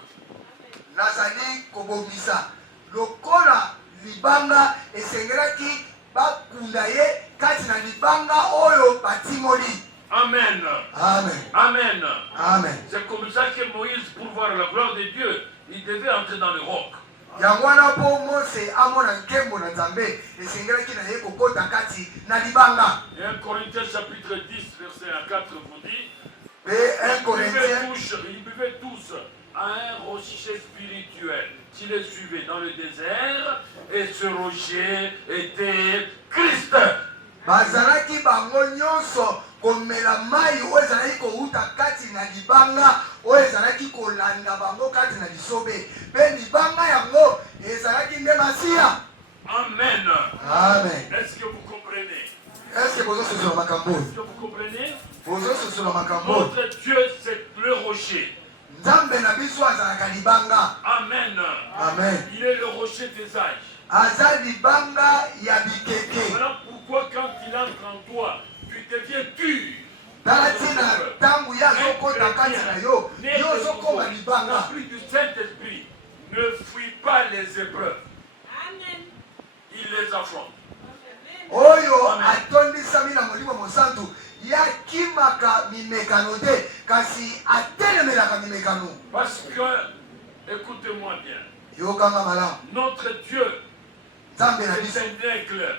nazali kobongisa lokola libanga esengelaki bakunda ye kati na libanga oyo batimoli. Amen. Amen. Amen. Amen. C'est comme ça que Moïse, pour voir la gloire de Dieu, il devait entrer dans le roc. yango wana mpo mose amona nkembo na nzambe esengelaki na ye kokota kati na libanga. Et 1 Corinthiens chapitre 10, verset 4 vous dit, mpe 1 Corinthiens ils buvaient tous à un rocher spirituel qui les suivait dans le désert, et ce rocher était Christ. bazalaki bango nyonso komela mai oyo ezalaki kouta kati na libanga oyo ezalaki kolanda bango kati na lisobe, mpe libanga yango ezalaki nde Masiya. Amen. Amen. Est-ce que vous comprenez? Est-ce que vous avez sur ma cambo? Est-ce que vous comprenez? Vous avez sur ma cambo? Notre Dieu, c'est le rocher. Nzambe na biso azalaka libanga. Amen. Amen. Il est le rocher des âges. Aza libanga ya bikeke. Voilà pourquoi quand il entre en toi, tu deviens dur. Tala tina tangu ya zokota kati na yo, yo zokoma libanga. L'esprit du Saint-Esprit ne fuit pas les épreuves. Amen. Il les affronte. Oyo Amen. atondisami na molimo mosantu ya kimaka mimekano te kasi atelemelaka mimekano. Parce que, écoutez-moi bien, Yokanga malamu. notre Dieu, Nzambe na c'est biso un aigle.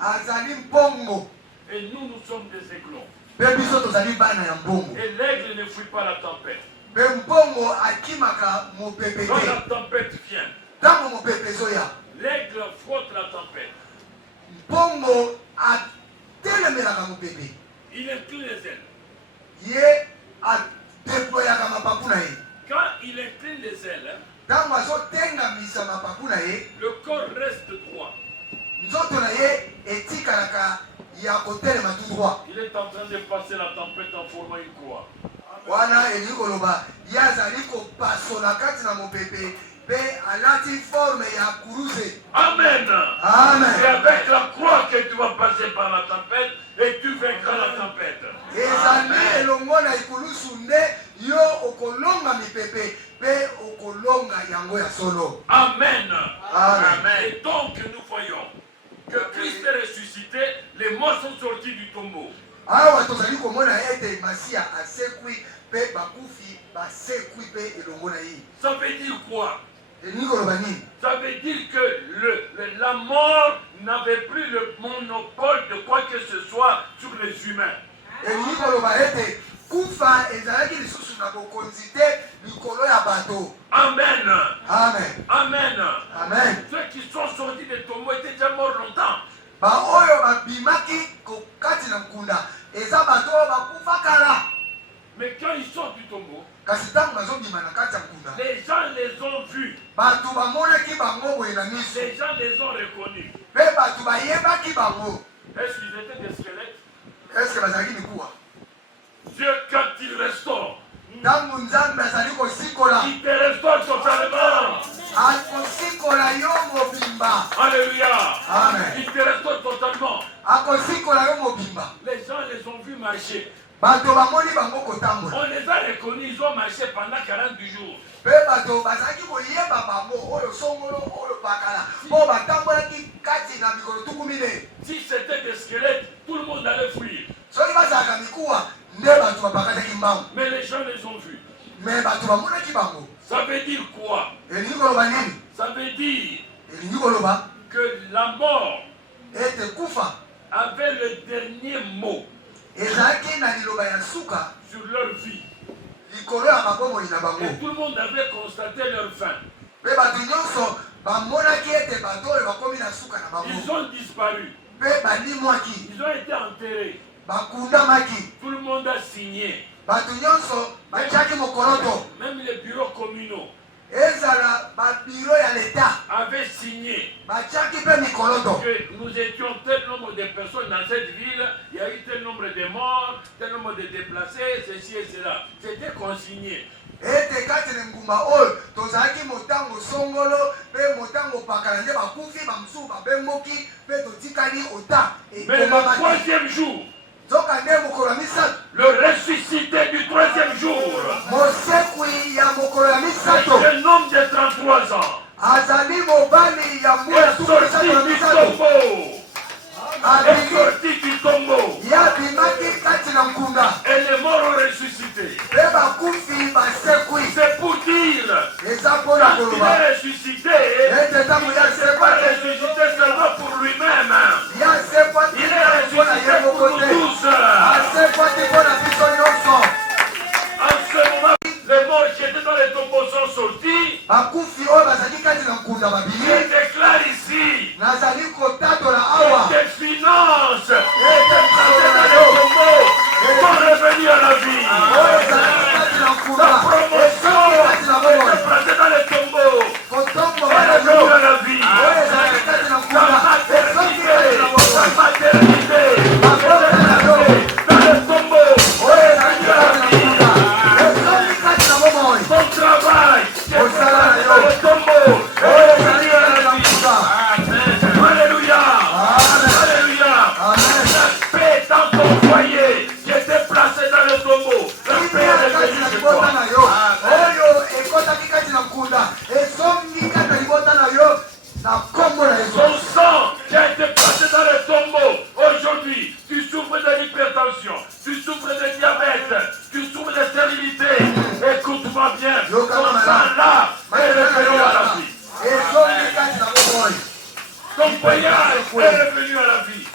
azali mbongo. Et nous sommes des aiglons. Mpe biso tozali bana ya mbongo. Et l'aigle ne fuit pas la tempête. Mpe mbongo akimaka mopepe Quand te. la tempête vient, Ntango mopepe ezoya, l'aigle frôtte la tempête. mbongo atelemelaka mopepe. Il incline les ailes. Ye adeployaka mapapu na ye. Quand il incline les ailes, Ntango azotengamisa mapapu na ye, le corps reste droit. nzoto na ye etikalaka ya kotelema tout droit. Il est en train de passer la tempête en formant une croix. Wana elingi koloba ye azali kopasola kati na mopepe mpe alati forme ya kuruze. Amen. Amen. C'est avec la croix que tu vas passer par la tempête et tu vaincras la tempête. ezali elongo na ikulusu nde yo okolonga mipepe mpe okolonga yango ya solo. Amen. Amen. Et donc nous voyons que Christ est ressuscité, les morts sont sortis du tombeau. awa tozali komona ete masiya asekwi mpe bakufi basekwi mpe elongo na ye. Ça veut dire quoi? elingi koloba nini? Ça veut dire que la mort n'avait plus le monopole de quoi que ce soit sur les humains. elingi koloba ete kufa ezalaki lisusu na bokonzi te likolo ya bato. Amen. Amen. Amen. Amen. Ceux qui sont sortis des tombeaux étaient déjà morts longtemps. baoyo babimaki kati na nkunda eza bato oyo bakufa kala. Mais quand ils sortent du tombeau, kasi ntango bazobima na kati ya nkunda les gens les ont vus. bato bamonaki bango boye na miso Les gens les ont reconnus. mpe bato bayebaki bango. Est-ce qu'ils étaient des squelettes? eske bazalaki mikuwa? Dieu, quand il restaure, ntango nzambe azali kosikola il te restaure totalement. akosikola yo mobimba. Alléluia. Amen. Il te restaure totalement. akosikola yo mobimba. Les gens les ont vus marcher. bato bamoni bango kotambola On les a reconnus, ils ont marché pendant 48 jours. mpe bato bazalaki koyeba bango oyo songolo oyo bakala mpo batambolaki kati na mikolo tuku minei. Si c'était des squelettes, tout le monde allait fuir. soki bazalaka mikuwa nde bato babakataki mbango Mais les gens les ont vus. me bato bamonaki bango. Ça veut dire quoi? elingi koloba nini? Ça veut dire elingi koloba que la mort ete kufa avait le dernier mot ezalaki na liloba ya suka sur leur vie. likolo ya mabomoi na Et bango. tout le monde avait constaté leur fin. mpe bato nyonso bamonaki ete bato oyo bakomi na suka na Ils bango ont disparu. mpe balimwaki Ils ont été enterrés. bakundamaki. Tout le monde a signé. bato nyonso batiaki mokoloto. Même les bureaux communaux ezala babiro ya leta avaient signé batiaki mpe mikoloto que nous étions tel nombre de personnes dans cette ville, il y a eu tel nombre de morts, tel nombre de déplacés, ceci et cela. C'était consigné. ete kati na ngumba oyo tozalaki motango songolo mpe motango pakala nde bakufi bamosusu babemboki mpe totikali ota Mais le ekomamaki. troisième jour, nzoka nde mokolo ya misato le ressuscité du troisième jour, mosekwi ya mokolo ya misato un homme de 33 ans, azali mobali ya mbula est tuku sorti misato na du misato tombeau. Est abimi sorti du tombeau. yabimaki kati na nkunda Et les morts ont ressuscité. mpe bakufi basekwi. C'est pour dire, eza mpona quand il koloba est ressuscité, ete ntango il ne s'est pas ressuscité seulement pour lui-même. yasekwaki Il est mpona ressuscité ye pour moko nous te tous. asekwaki mpona biso nyonso. En ce moment, les morts qui étaient dans les tombeaux sont sortis. bakufi oyo bazali kati na nkunda Je babimi déclare ici nazali kotatola awa que tes finances ete placées dans les biso tombeaux sont revenues à la vie. oyo ezalaki kati na La nkunda promotion ezali kati na était bomoi placée dans les tombeaux kotombola est na revenue yo à la vie. oyo ezalaki kati na La nkunda nkombo na Yesu. Son sang qui a été passé dans le tombeau. Aujourd'hui, tu souffres de l'hypertension, tu souffres de diabète, tu souffres de stérilité. Écoute-moi bien. Ton sang là est revenu à la vie. ezongi kati na bomoi. Ton voyage est revenu à la vie.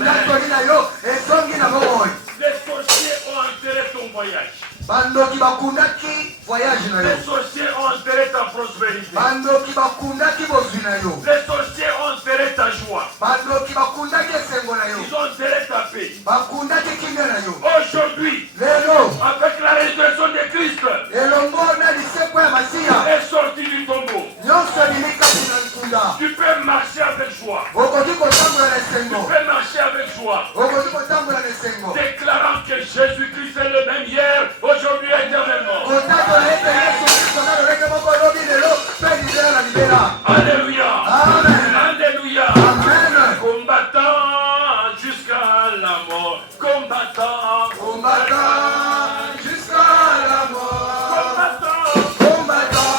ndakoli na yo ezongi na bomoi. Les sorciers ont enterré ton voyage. bandoki bakundaki voyage na yo. Les sorciers ont enterré ta prospérité. bandoki bakundaki bozwi na yo. Les sorciers ont enterré ta joie. bandoki bakundaki esengo na yo. Ils ont enterré ta paix. bakundaki kimia na yo. Aujourd'hui, lelo avec la résurrection de Christ, elongo na lisekwa ya masiya est sorti du tombeau. nyonso ebimi kati na nkunda. Tu peux marcher avec joie. okoki kotambola na Tu esengo. peux marcher avec joie. okoki kotambola na esengo. Déclarant que Jésus-Christ est le même hier, aujourd'hui et éternellement. kotambola ete yesu kristo na lolenge moko lobi lelo mpe libela na libela. Alléluia. Amen. Alléluia. Amen. Combattant jusqu'à la mort. Combattant. Combattant jusqu'à la mort. Combattant. Combattant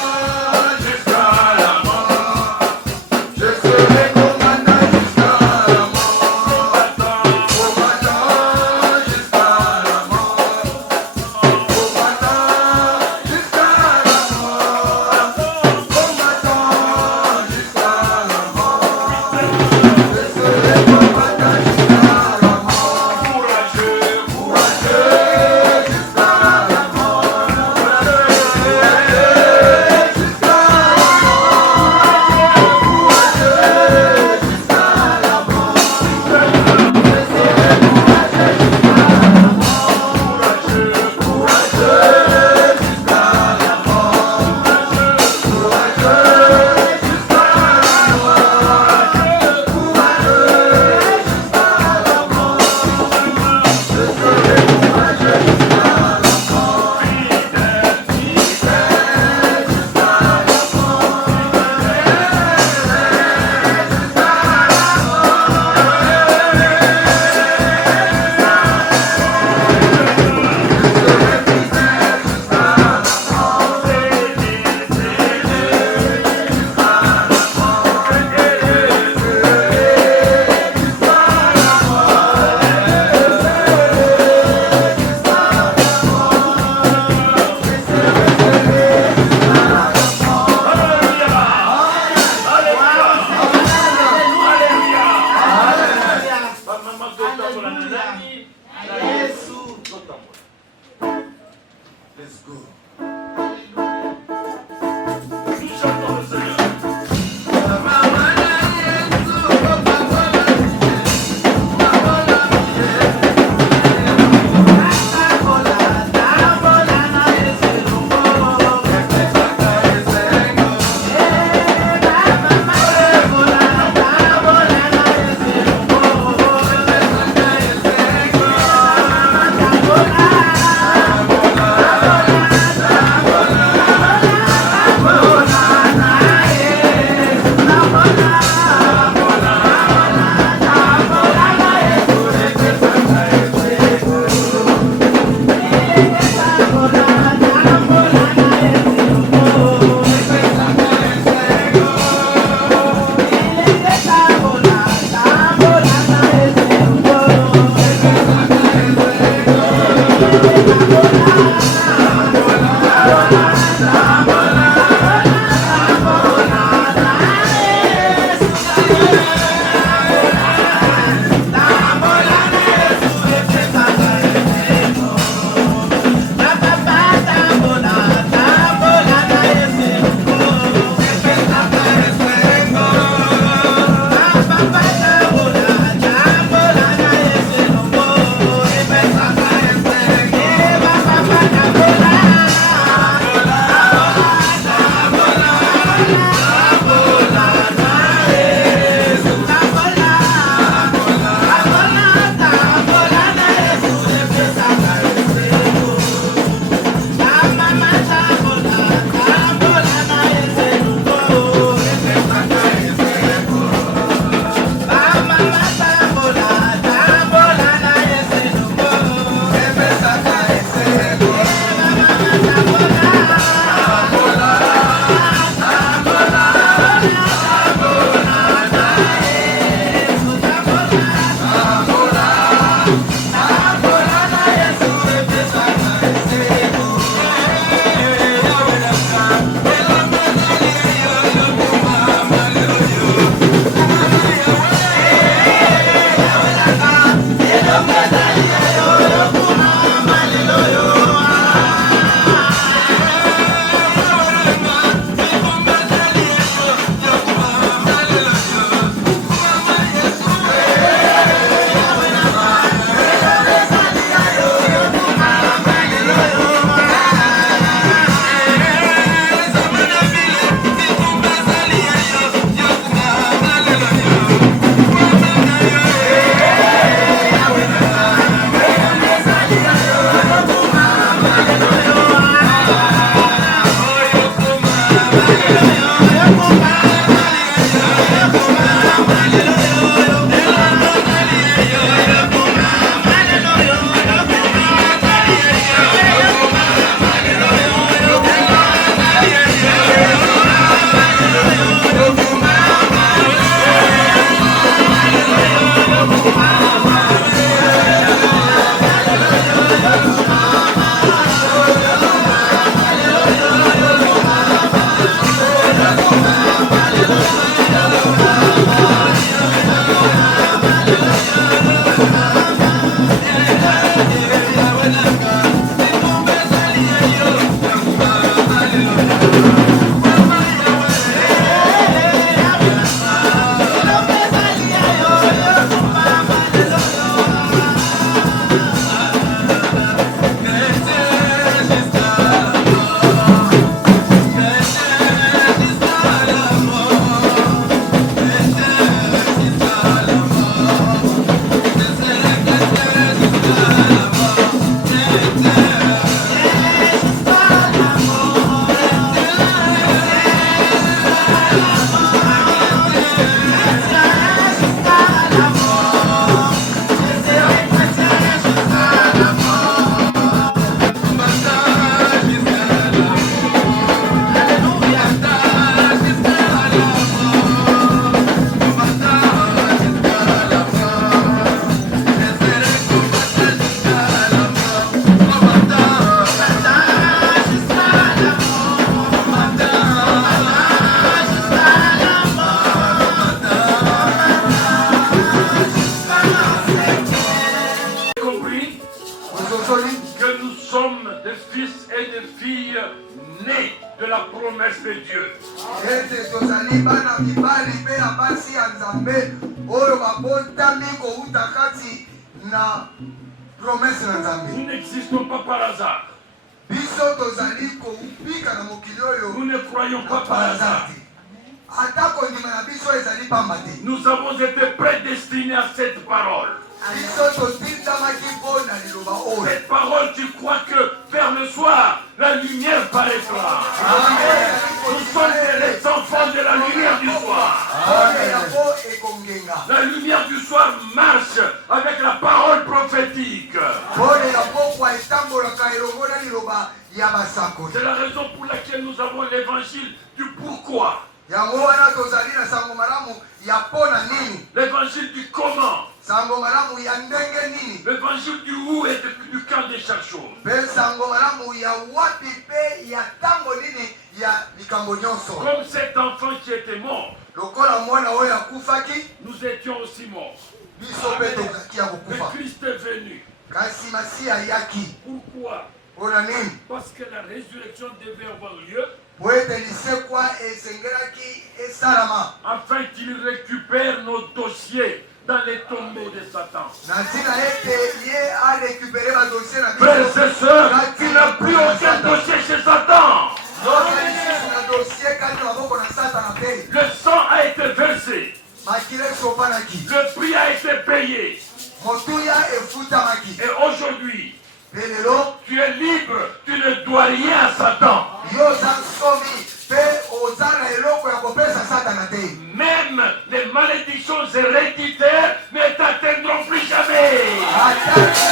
Jusqu'à la mort. je serai combattant jusqu'à la mort. Combattant. Combattant jusqu'à la mort. Combattant jusqu'à la mort. Combattant jusqu'à promesse de Dieu. ete tozali bana mibali mpe ya basi ya nzambe oyo babotami kouta kati na promese na nzambe. Nous n'existons pas par hasard. Biso tozali koupika na mokili oyo Nous ne croyons na pas par hasard. te. Ata kondima na biso ezali pamba te. Nous avons été prédestinés à cette parole. Biso totindamaki mpo na liloba oyo. Cette parole, tu crois que vers le soir, la lumière paraîtra. Nous sommes les enfants de la lumière du soir. Pole yango ekongenga. La lumière du soir marche avec la parole prophétique. Pole yango kwa etambolaka elongo na liloba ya basakoli. C'est la raison pour laquelle nous avons l'évangile du pourquoi. Yango wana tozali na sango malamu ya pona nini. L'évangile du comment. Sango malamu ya ndenge nini. L'évangile du où et du quand de chaque chose. Pe sango malamu ya wapi pe ya tango nini ya likambo nyonso. Comme cet enfant qui était mort, Lokola mwana oyo akufaki, nous étions aussi morts. biso pe tozaki ya Mais kokufa. Christ est venu. Kasi masi ayaki. Pourquoi? Pona nini? Parce que la résurrection devait avoir lieu Po ete lisekwa esengelaki esalama. afin qu'il récupère nos dossiers dans les tombeaux de Satan. Na ntina ete ye arécupere badossier na Frères biso. et sœurs, il n'a plus aucun dossier chez Satan. Yoka lisusu na dossier kati na maboko na Satana te. Le sang a été versé. Makila esopanaki. Le prix a été payé. Motuya efutamaki. Et aujourd'hui, Pe lelo tu es libre. Tu ne dois rien à Satan. yo oza nsomi pe oza na eloko ya kopesa Satana te. Même les malédictions héréditaires ne t'atteindront plus jamais.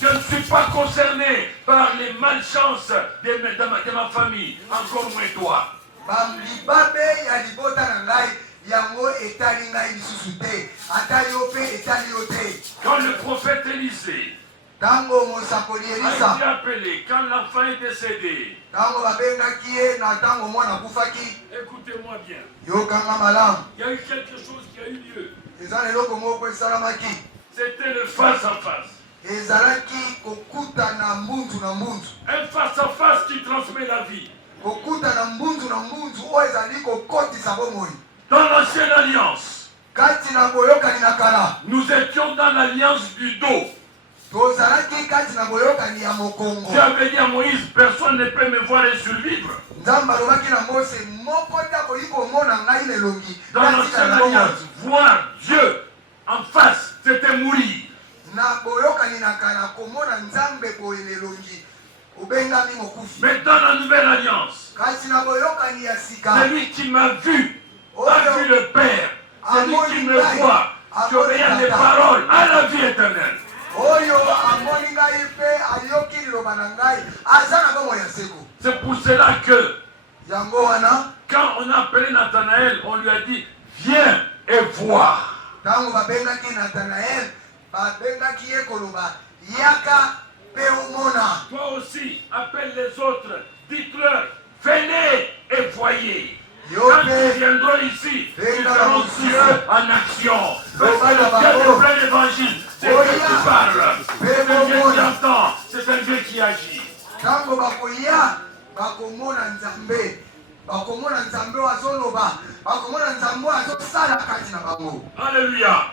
Je ne suis pas concerné par les malchances de ma famille, encore moins toi. Libabe ya libota na ngai yango etali ngai lisusu te. Ata yo pe etali yo te. Quand le prophète Élisée Tango mosakoli a Elisa, été appelé, quand l'enfant est décédé, tango babengaki ye na tango mwana akufaki, écoutez-moi bien, yokanga malamu. il y a eu quelque chose qui a eu lieu. Eza na eloko moko esalamaki. C'était le face-à-face. Ezalaki kokutana mbunzu na mbunzu. Un face-à-face qui transmet la vie. Kokutana mbunzu na mbunzu oyo ezali kokotisa bomoi. Dans l'ancienne alliance, Kati na boyokani na kala, nous étions dans l'alliance du dos. tozalaki kati na boyokani ya mokongo. Dieu avait dit à Moïse, personne ne peut me voir et survivre. Nzambe alobaki na Mose, moko te akoki komona ngai lelongi. Dans Kati na l'ancienne bomoi. alliance, voir Dieu en face, c'était mourir. Na boyokani na kala komona Nzambe boye lelongi. Obengami mokufi. Mais dans la nouvelle alliance, Kati na boyokani ya sika. celui qui m'a vu, a vu le Père. Celui qui me voit, qui obéit des paroles, à la vie éternelle. Oyo amoni ngai pe ayoki liloba na ngai aza na bomoi ya seko. C'est pour cela que, Yango wana quand on a appelé Nathanaël, on lui a dit, viens et vois. tango babengaki Nathanael, babengaki ye koloba yaka pe omona. Toi aussi, appelle les autres, dites-leur, venez et voyez. Quand ils viendront ici, ils verront Dieu en action. Parce que le Dieu de plein évangile, c'est Dieu qui parle. C'est un Dieu qui entend, c'est un Dieu qui agit. Tango bakoya bakomona Nzambe, bakomona Nzambe azoloba, bakomona Nzambe azosala kati na bango. Alléluia.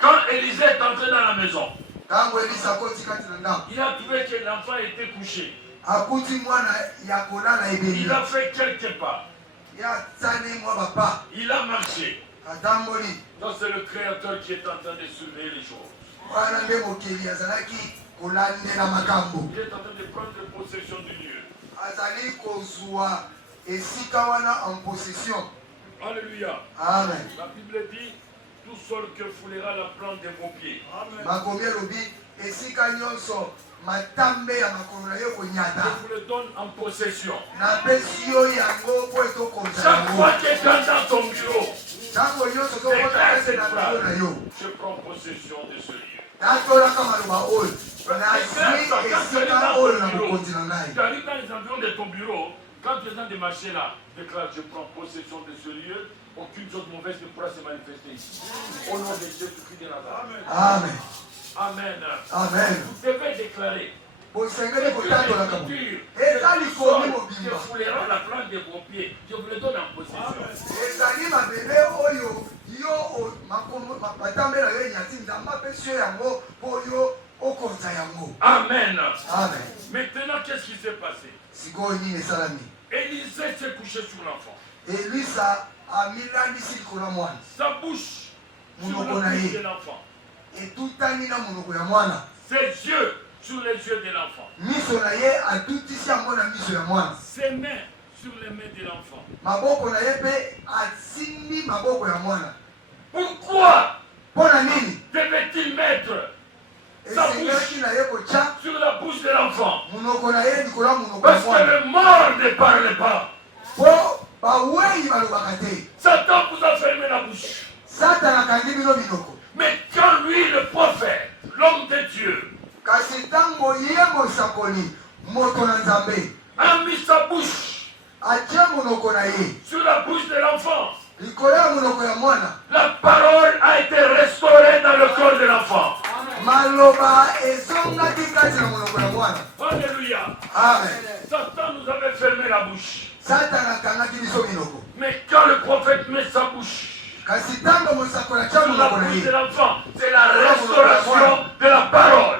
Quand Élisée est entré dans la maison, Tango Elisa akoti kati na ndako, il a trouvé que l'enfant était couché. akuti mwana ya kolala ebeli, Il a fait quelques pas. ya tsani mwa bapa Il a marché. atamboli. Donc c'est le Créateur qui est en train de surveiller les choses. Wana nde mokeli azalaki kolandela makambo, Il est en train de prendre possession du lieu. azali kozwa esika wana en possession. Alléluia. Amen. La Bible dit, tout sol que foulera la plante de vos pieds. Makomi elobi esika nyonso matambe ya makolo na yo Je konyata. vous le donne en possession. Napesi yo yango po etokonza Chaque yango. fois que tu es dans ton bureau, Tango nyonso tokota kati na biro na yo, je prends possession de ce lieu. tatolaka maloba oyo nazwi esika oyo na mokonzi na ngai. Tu arrives dans les environs de ton bureau, quand tu es dans des marchés là, déclare, je prends possession de ce lieu, aucune chose mauvaise ne pourra se manifester ici. Au nom de Jésus-Christ de Nazareth. Amen. Amen. Amen. Vous devez déclarer, bosengeli kotatolaka mo L'écriture, eza le likomi sol mobimba que foulera la plante de vos pieds. Je vous le donne en possession. ezali mabele oyo yo batambela yo enyati nzambe apesi yo yango mpo yo okonza yango. Amen. Amen. Maintenant, qu'est-ce qui s'est passé? sikoyo nini esalami? Élisée s'est couché sur l'enfant. elisa amilandisi likolo ya mwana, Sa bouche sur monoko la na bouche de ye l'enfant. etutani na monoko ya mwana, Ses yeux sur les yeux de l'enfant. miso na ye atutisi yango na miso ya mwana, Ses mains sur les mains de l'enfant. maboko na ye mpe asimbi maboko ya mwana. Pourquoi mpo na nini devait-il mettre sa esengelaki bouche na ye kotya sur la bouche de l'enfant? monoko na ye likolo ya monoko ya Parce que mwana? le mort ne parle pas. mpo bawei balobaka te. Satan vous a fermé la bouche. satana akangi bino minoko, Mais quand lui, le prophète, l'homme de Dieu, kasi ntango ye mosakoli moto na nzambe a mis sa bouche atie monoko na ye sur la bouche de l'enfant, likolo ya monoko ya mwana, la parole a été restaurée dans le corps de l'enfant. maloba ezongaki kati na monoko ya mwana. Alléluia. Amen. Satan nous avait fermé la bouche. satana akangaki biso minoko, Mais quand le prophète met sa bouche kasi ntango mosakoli atia sur la monoko na bouche de ye l'enfant, c'est la restauration de la parole.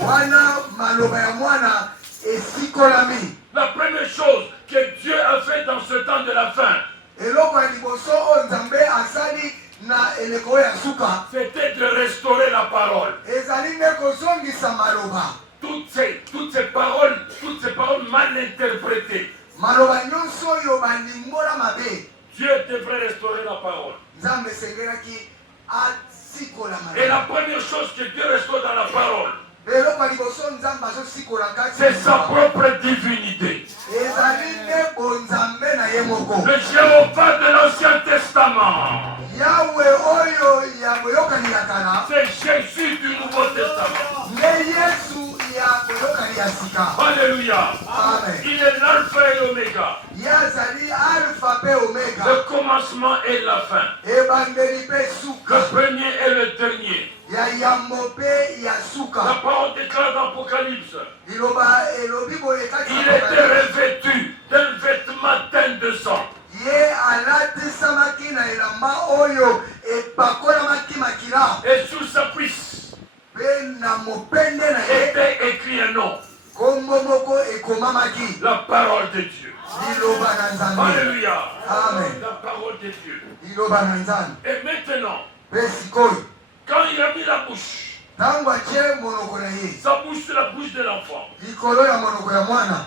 wana maloba ya mwana esikolami. La première chose que Dieu a fait dans ce temps de la fin, eloko ya liboso oyo nzambe asali na eleko oyo ya suka c'était de restaurer la parole. ezali nde kozongisa maloba, Toutes ces paroles mal interprétées. maloba nyonso oyo balimbola mabe. Dieu devrait restaurer la parole. nzambe esengelaki asikola Et la maloba. première chose que Dieu restaure dans la parole, eloko ya liboso nzambe azosikola kati c'est sa propre divinité. ezali nde bonzambe na ye moko. Le Jéhovah de l'Ancien Testament, yawe oyo ya boyokani ya kala c'est Jésus du Nouveau Testament. nde yesu ya boyokani ya sika. Alléluia. Amen. Il est l'alpha et l'oméga, ye azali alpha mpe omega, le commencement et la fin, ebandeli mpe le suka, premier et le dernier. ya yambo mpe ya La suka. parole déclare dans l'Apocalypse, liloba elobi boye kati il ya était Apocalypse. revêtu d'un vêtement teint de sang. ye alatisamaki na elamba oyo epakolamaki makila, Et sur sa cuisse mpe na mopende na ye était écrit un nom, kombo moko ekomamaki, la parole de Dieu. liloba na nzambe. Alléluia. Amen. La parole de Dieu. liloba na nzambe. Et maintenant, mpe sikoyo quand il a mis la bouche, ntango atie monoko na ye sa bouche sur la bouche de l'enfant, likolo ya monoko ya mwana,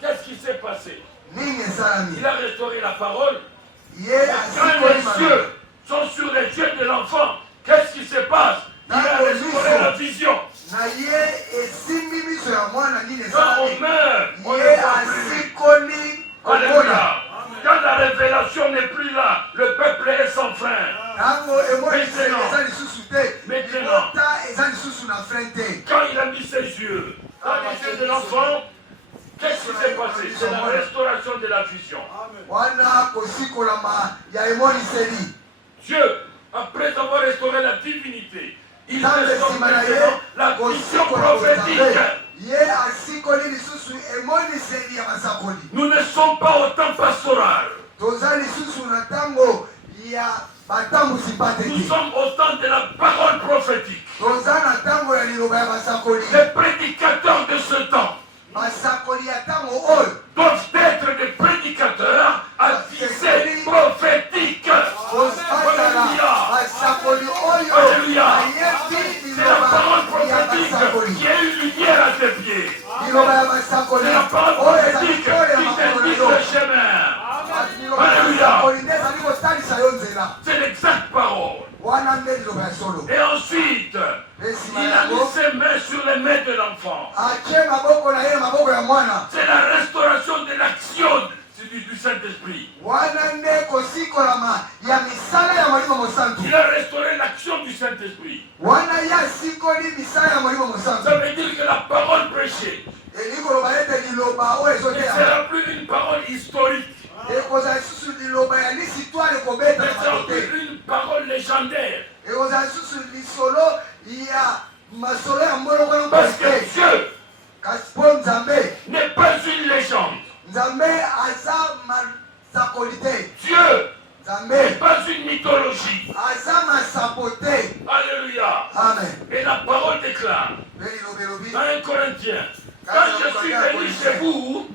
qu'est-ce qui s'est passé? nini esalami? Il a restauré la parole. ye Et quand asikoli les maloba. yeux sont sur les yeux de l'enfant, qu'est-ce qui se passe? Il a restauré la vision. na ye esimbi miso ya mwana, nini Quand on esalami? meurt, on ne ye voit plus. asikoli komona. Alléluia. Quand la révélation n'est plus là, le peuple est sans frein. ntango emoniseli Maintenant. eza lisusu te, Maintenant. libota eza lisusu na frein te. Quand il a mis ses yeux dans les yeux de l'enfant, qu'est-ce qui s'est passé? C'est la restauration de la vision. wana kosikolama ya emoniseli. Dieu, après avoir restauré la divinité, il nzambe restaure nsima na ye maintenant la vision kosikola prophétique. kozambe, ye asikoli lisusu emoniseli ya basakoli. Nous ne sommes pas au temps pastoral. toza lisusu na ntango ya batambusi Nous pateki, sommes au temps de la parole prophétique. toza na ntango ya liloba ya basakoli. Les prédicateurs de ce temps basakoli ya ntango oyo doivent être des prédicateurs à visée prophétique. kozala basakoli oyo Alléluia. bayebi C'est la parole liloba ya prophétique basakoli. qui est une lumière à tes pieds. liloba ya basakoli C'est la parole oyo ezali prophétique tole ya qui makolo na t'indique yo. le chemin. liloba ya Alléluia. basakoli nde ezali kotalisa yo nzela, C'est l'exacte parole. wana nde liloba ya solo. Et ensuite, Mpe nsima il a mis yango ses mains sur les mains de l'enfant. atie maboko na ye na maboko ya mwana, C'est la restauration de l'action du Saint-Esprit. wana nde kosikolama ya misala ya molimo mosantu, Il a restauré l'action du Saint-Esprit. wana ye asikoli misala ya molimo mosantu. Ça veut dire que la parole prêchée elingi koloba ete liloba oyo ne ezoteya sera plus une parole historique, ekozala lisusu liloba ya lisitwale kobeta ne na sera bato te, plus une parole légendaire. ekozala lisusu lisolo ya masolo ya mbolokolo Parce te. que Dieu kasi makoli te. Dieu n'est Nzambe pas une mythologie. aza masapo te. Alléluia. Amen. Et la parole déclare Mpe lilobi elobi dans 1 Corinthiens, quand je suis venu chez vous,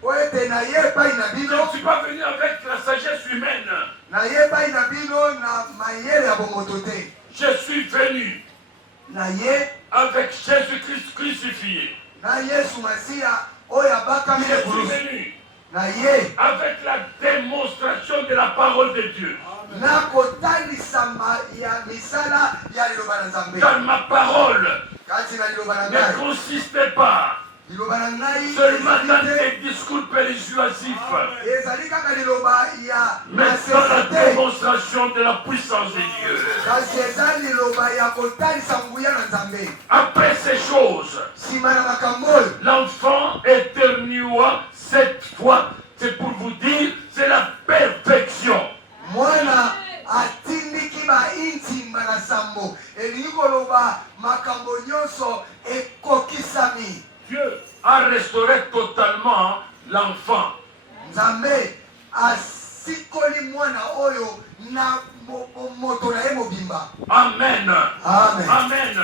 po ete naye epai na je bino ne suis pas venu avec la sagesse humaine. naye epai na bino na mayele ya bomoto te. Je suis venu naye avec Jésus-Christ crucifié. na yesu masiya oyo abakami Je suis ekulusu. venu naye avec la démonstration de la parole de Dieu. na kotalisa ya misala ya liloba na nzambe. Car ma parole kati na liloba na ne ngai consistait pas liloba na ngai seulement dans ezali te, des discours persuasifs, ezali kaka liloba ya mais dans la masese te, démonstration de la puissance de Dieu. kasi eza liloba ya kotalisa nguya na nzambe. Après ces choses, nsima na makambo oyo l'enfant éternua 7 fois. C'est pour vous dire, c'est la perfection. mwana atindiki baintimba na sambo elingi koloba makambo nyonso ekokisami. Dieu a restauré totalement l'enfant. nzambe asikoli mwana oyo na moto na ye mobimba. Amen. Amen. Amen. Amen.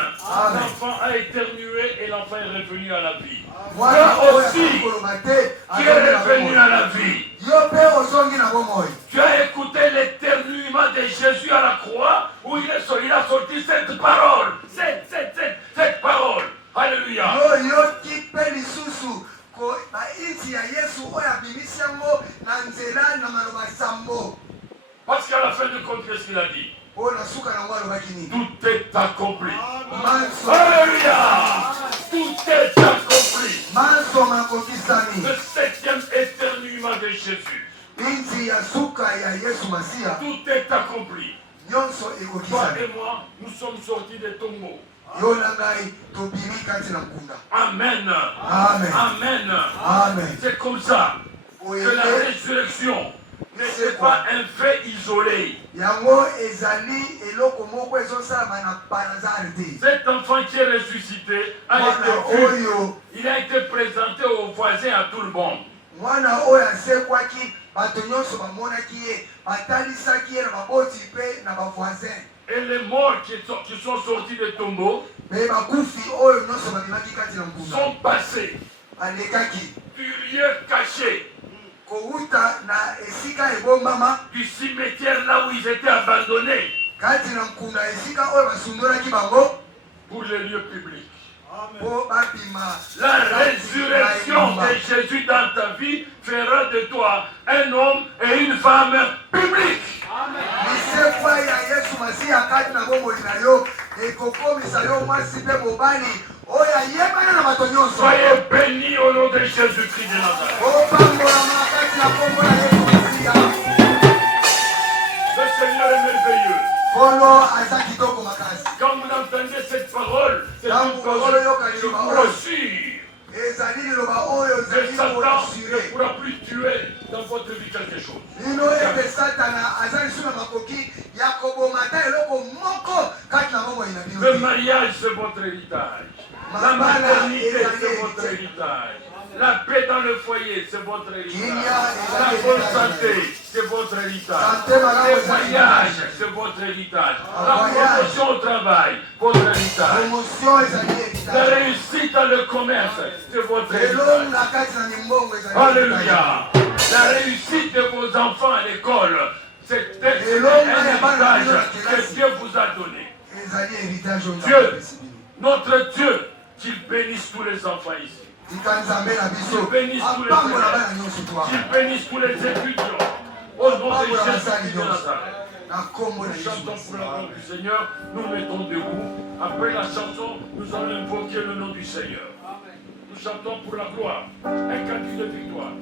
L'enfant a éternué et l'enfant est revenu à la vie. mwana Toi oyo aussi, akali koloba te tu es azongi na revenu bomoi. à la vie. yo mpe ozongi na bomoi. Tu as écouté l'éternuement de Jésus à la croix où il a sorti cette parole. Cette parole. Alléluia. yo yoki mpe lisusu bainti ya yesu oyo abimisi yango na nzela na maloba sambo. Parce qu'à la fin de compte, qu'est-ce qu'il a dit? oyo na suka nango alobaki nini? Tout est accompli. manso Alléluia. Tout est accompli. manso makokisami. Le 7e éternuement de Jésus. inti ya suka ya yesu masiya Tout est accompli. nyonso Toi ekokisami. et moi, nous sommes sortis des tombeaux. yo na ngai tobimi kati na nkunda. Amen. Amen. Amen. Amen. C'est comme ça que la oyele résurrection n'est pas un fait isolé. yango ezali eloko moko ezosalama na panazare te. Cet enfant qui est ressuscité a mwana été vu. oyo Il a été présenté aux voisins, à tout le monde. mwana oyo asekwaki bato nyonso bamonaki ye batalisaki ye na baboti mpe na bavoisin. Et les morts qui sont sortis des tombeaux mpe bakufi oyo nyonso babimaki kati na nkunda sont passés balekaki du lieu caché, kowuta na esika ebombama du cimetière là où ils étaient abandonnés, kati na nkunda esika oyo basundolaki bango pour les lieux publics. mpo babima. La résurrection de Jésus dans ta vie fera de toi un homme et une femme publics. lisekwa ya yesu masiya kati na bomoi na yo ekokomisa yo mwasi mpe mobali oyo ayebana na bato nyonso. Soyez bénis au nom de Jésus-Christ de Nazareth. opambolama kati na kombo na yesu masiya. Le Seigneur est merveilleux. kolo aza kitoko makasi. Quand vous entendez cette parole, c'est une Tangu parole ozoyoka qui liloba vous oyo rassure. ezali liloba oyo Et ezali Satan ne koasure pourra plus tuer dans votre vie quelque chose. lino ete satana aza lisu na makoki ya koboma ta eloko moko kati na bomoi na Le bino. mariage, c'est votre héritage. La maternité, c'est votre héritage. La paix dans le foyer, c'est votre héritage. La bonne santé, c'est votre héritage. Les voyages, c'est votre héritage. La promotion au travail, votre héritage. promotion ezali La héritage. réussite dans le commerce, c'est votre héritage. elonga kati na mimbongo ezali Alléluia. La réussite de vos enfants à l'école, c'est un héritage que Dieu vous a donné. ezali héritage oyo Dieu. apesi bino. Notre Dieu, qu'il bénisse tous les enfants ici. tika nzambe na biso Bénisse tous les apambola frères. bana nyonso twa Qu'il bénisse tous les étudiants. Au nom de apambola basali Jésus-Christ de nyonso Nazareth. na kombo na Nous yesu chantons pour la masiya. gloire du Seigneur. Nous mettons debout. Après la chanson, nous allons invoquer le nom du Seigneur. Nous chantons pour la gloire. Un cantique de victoire.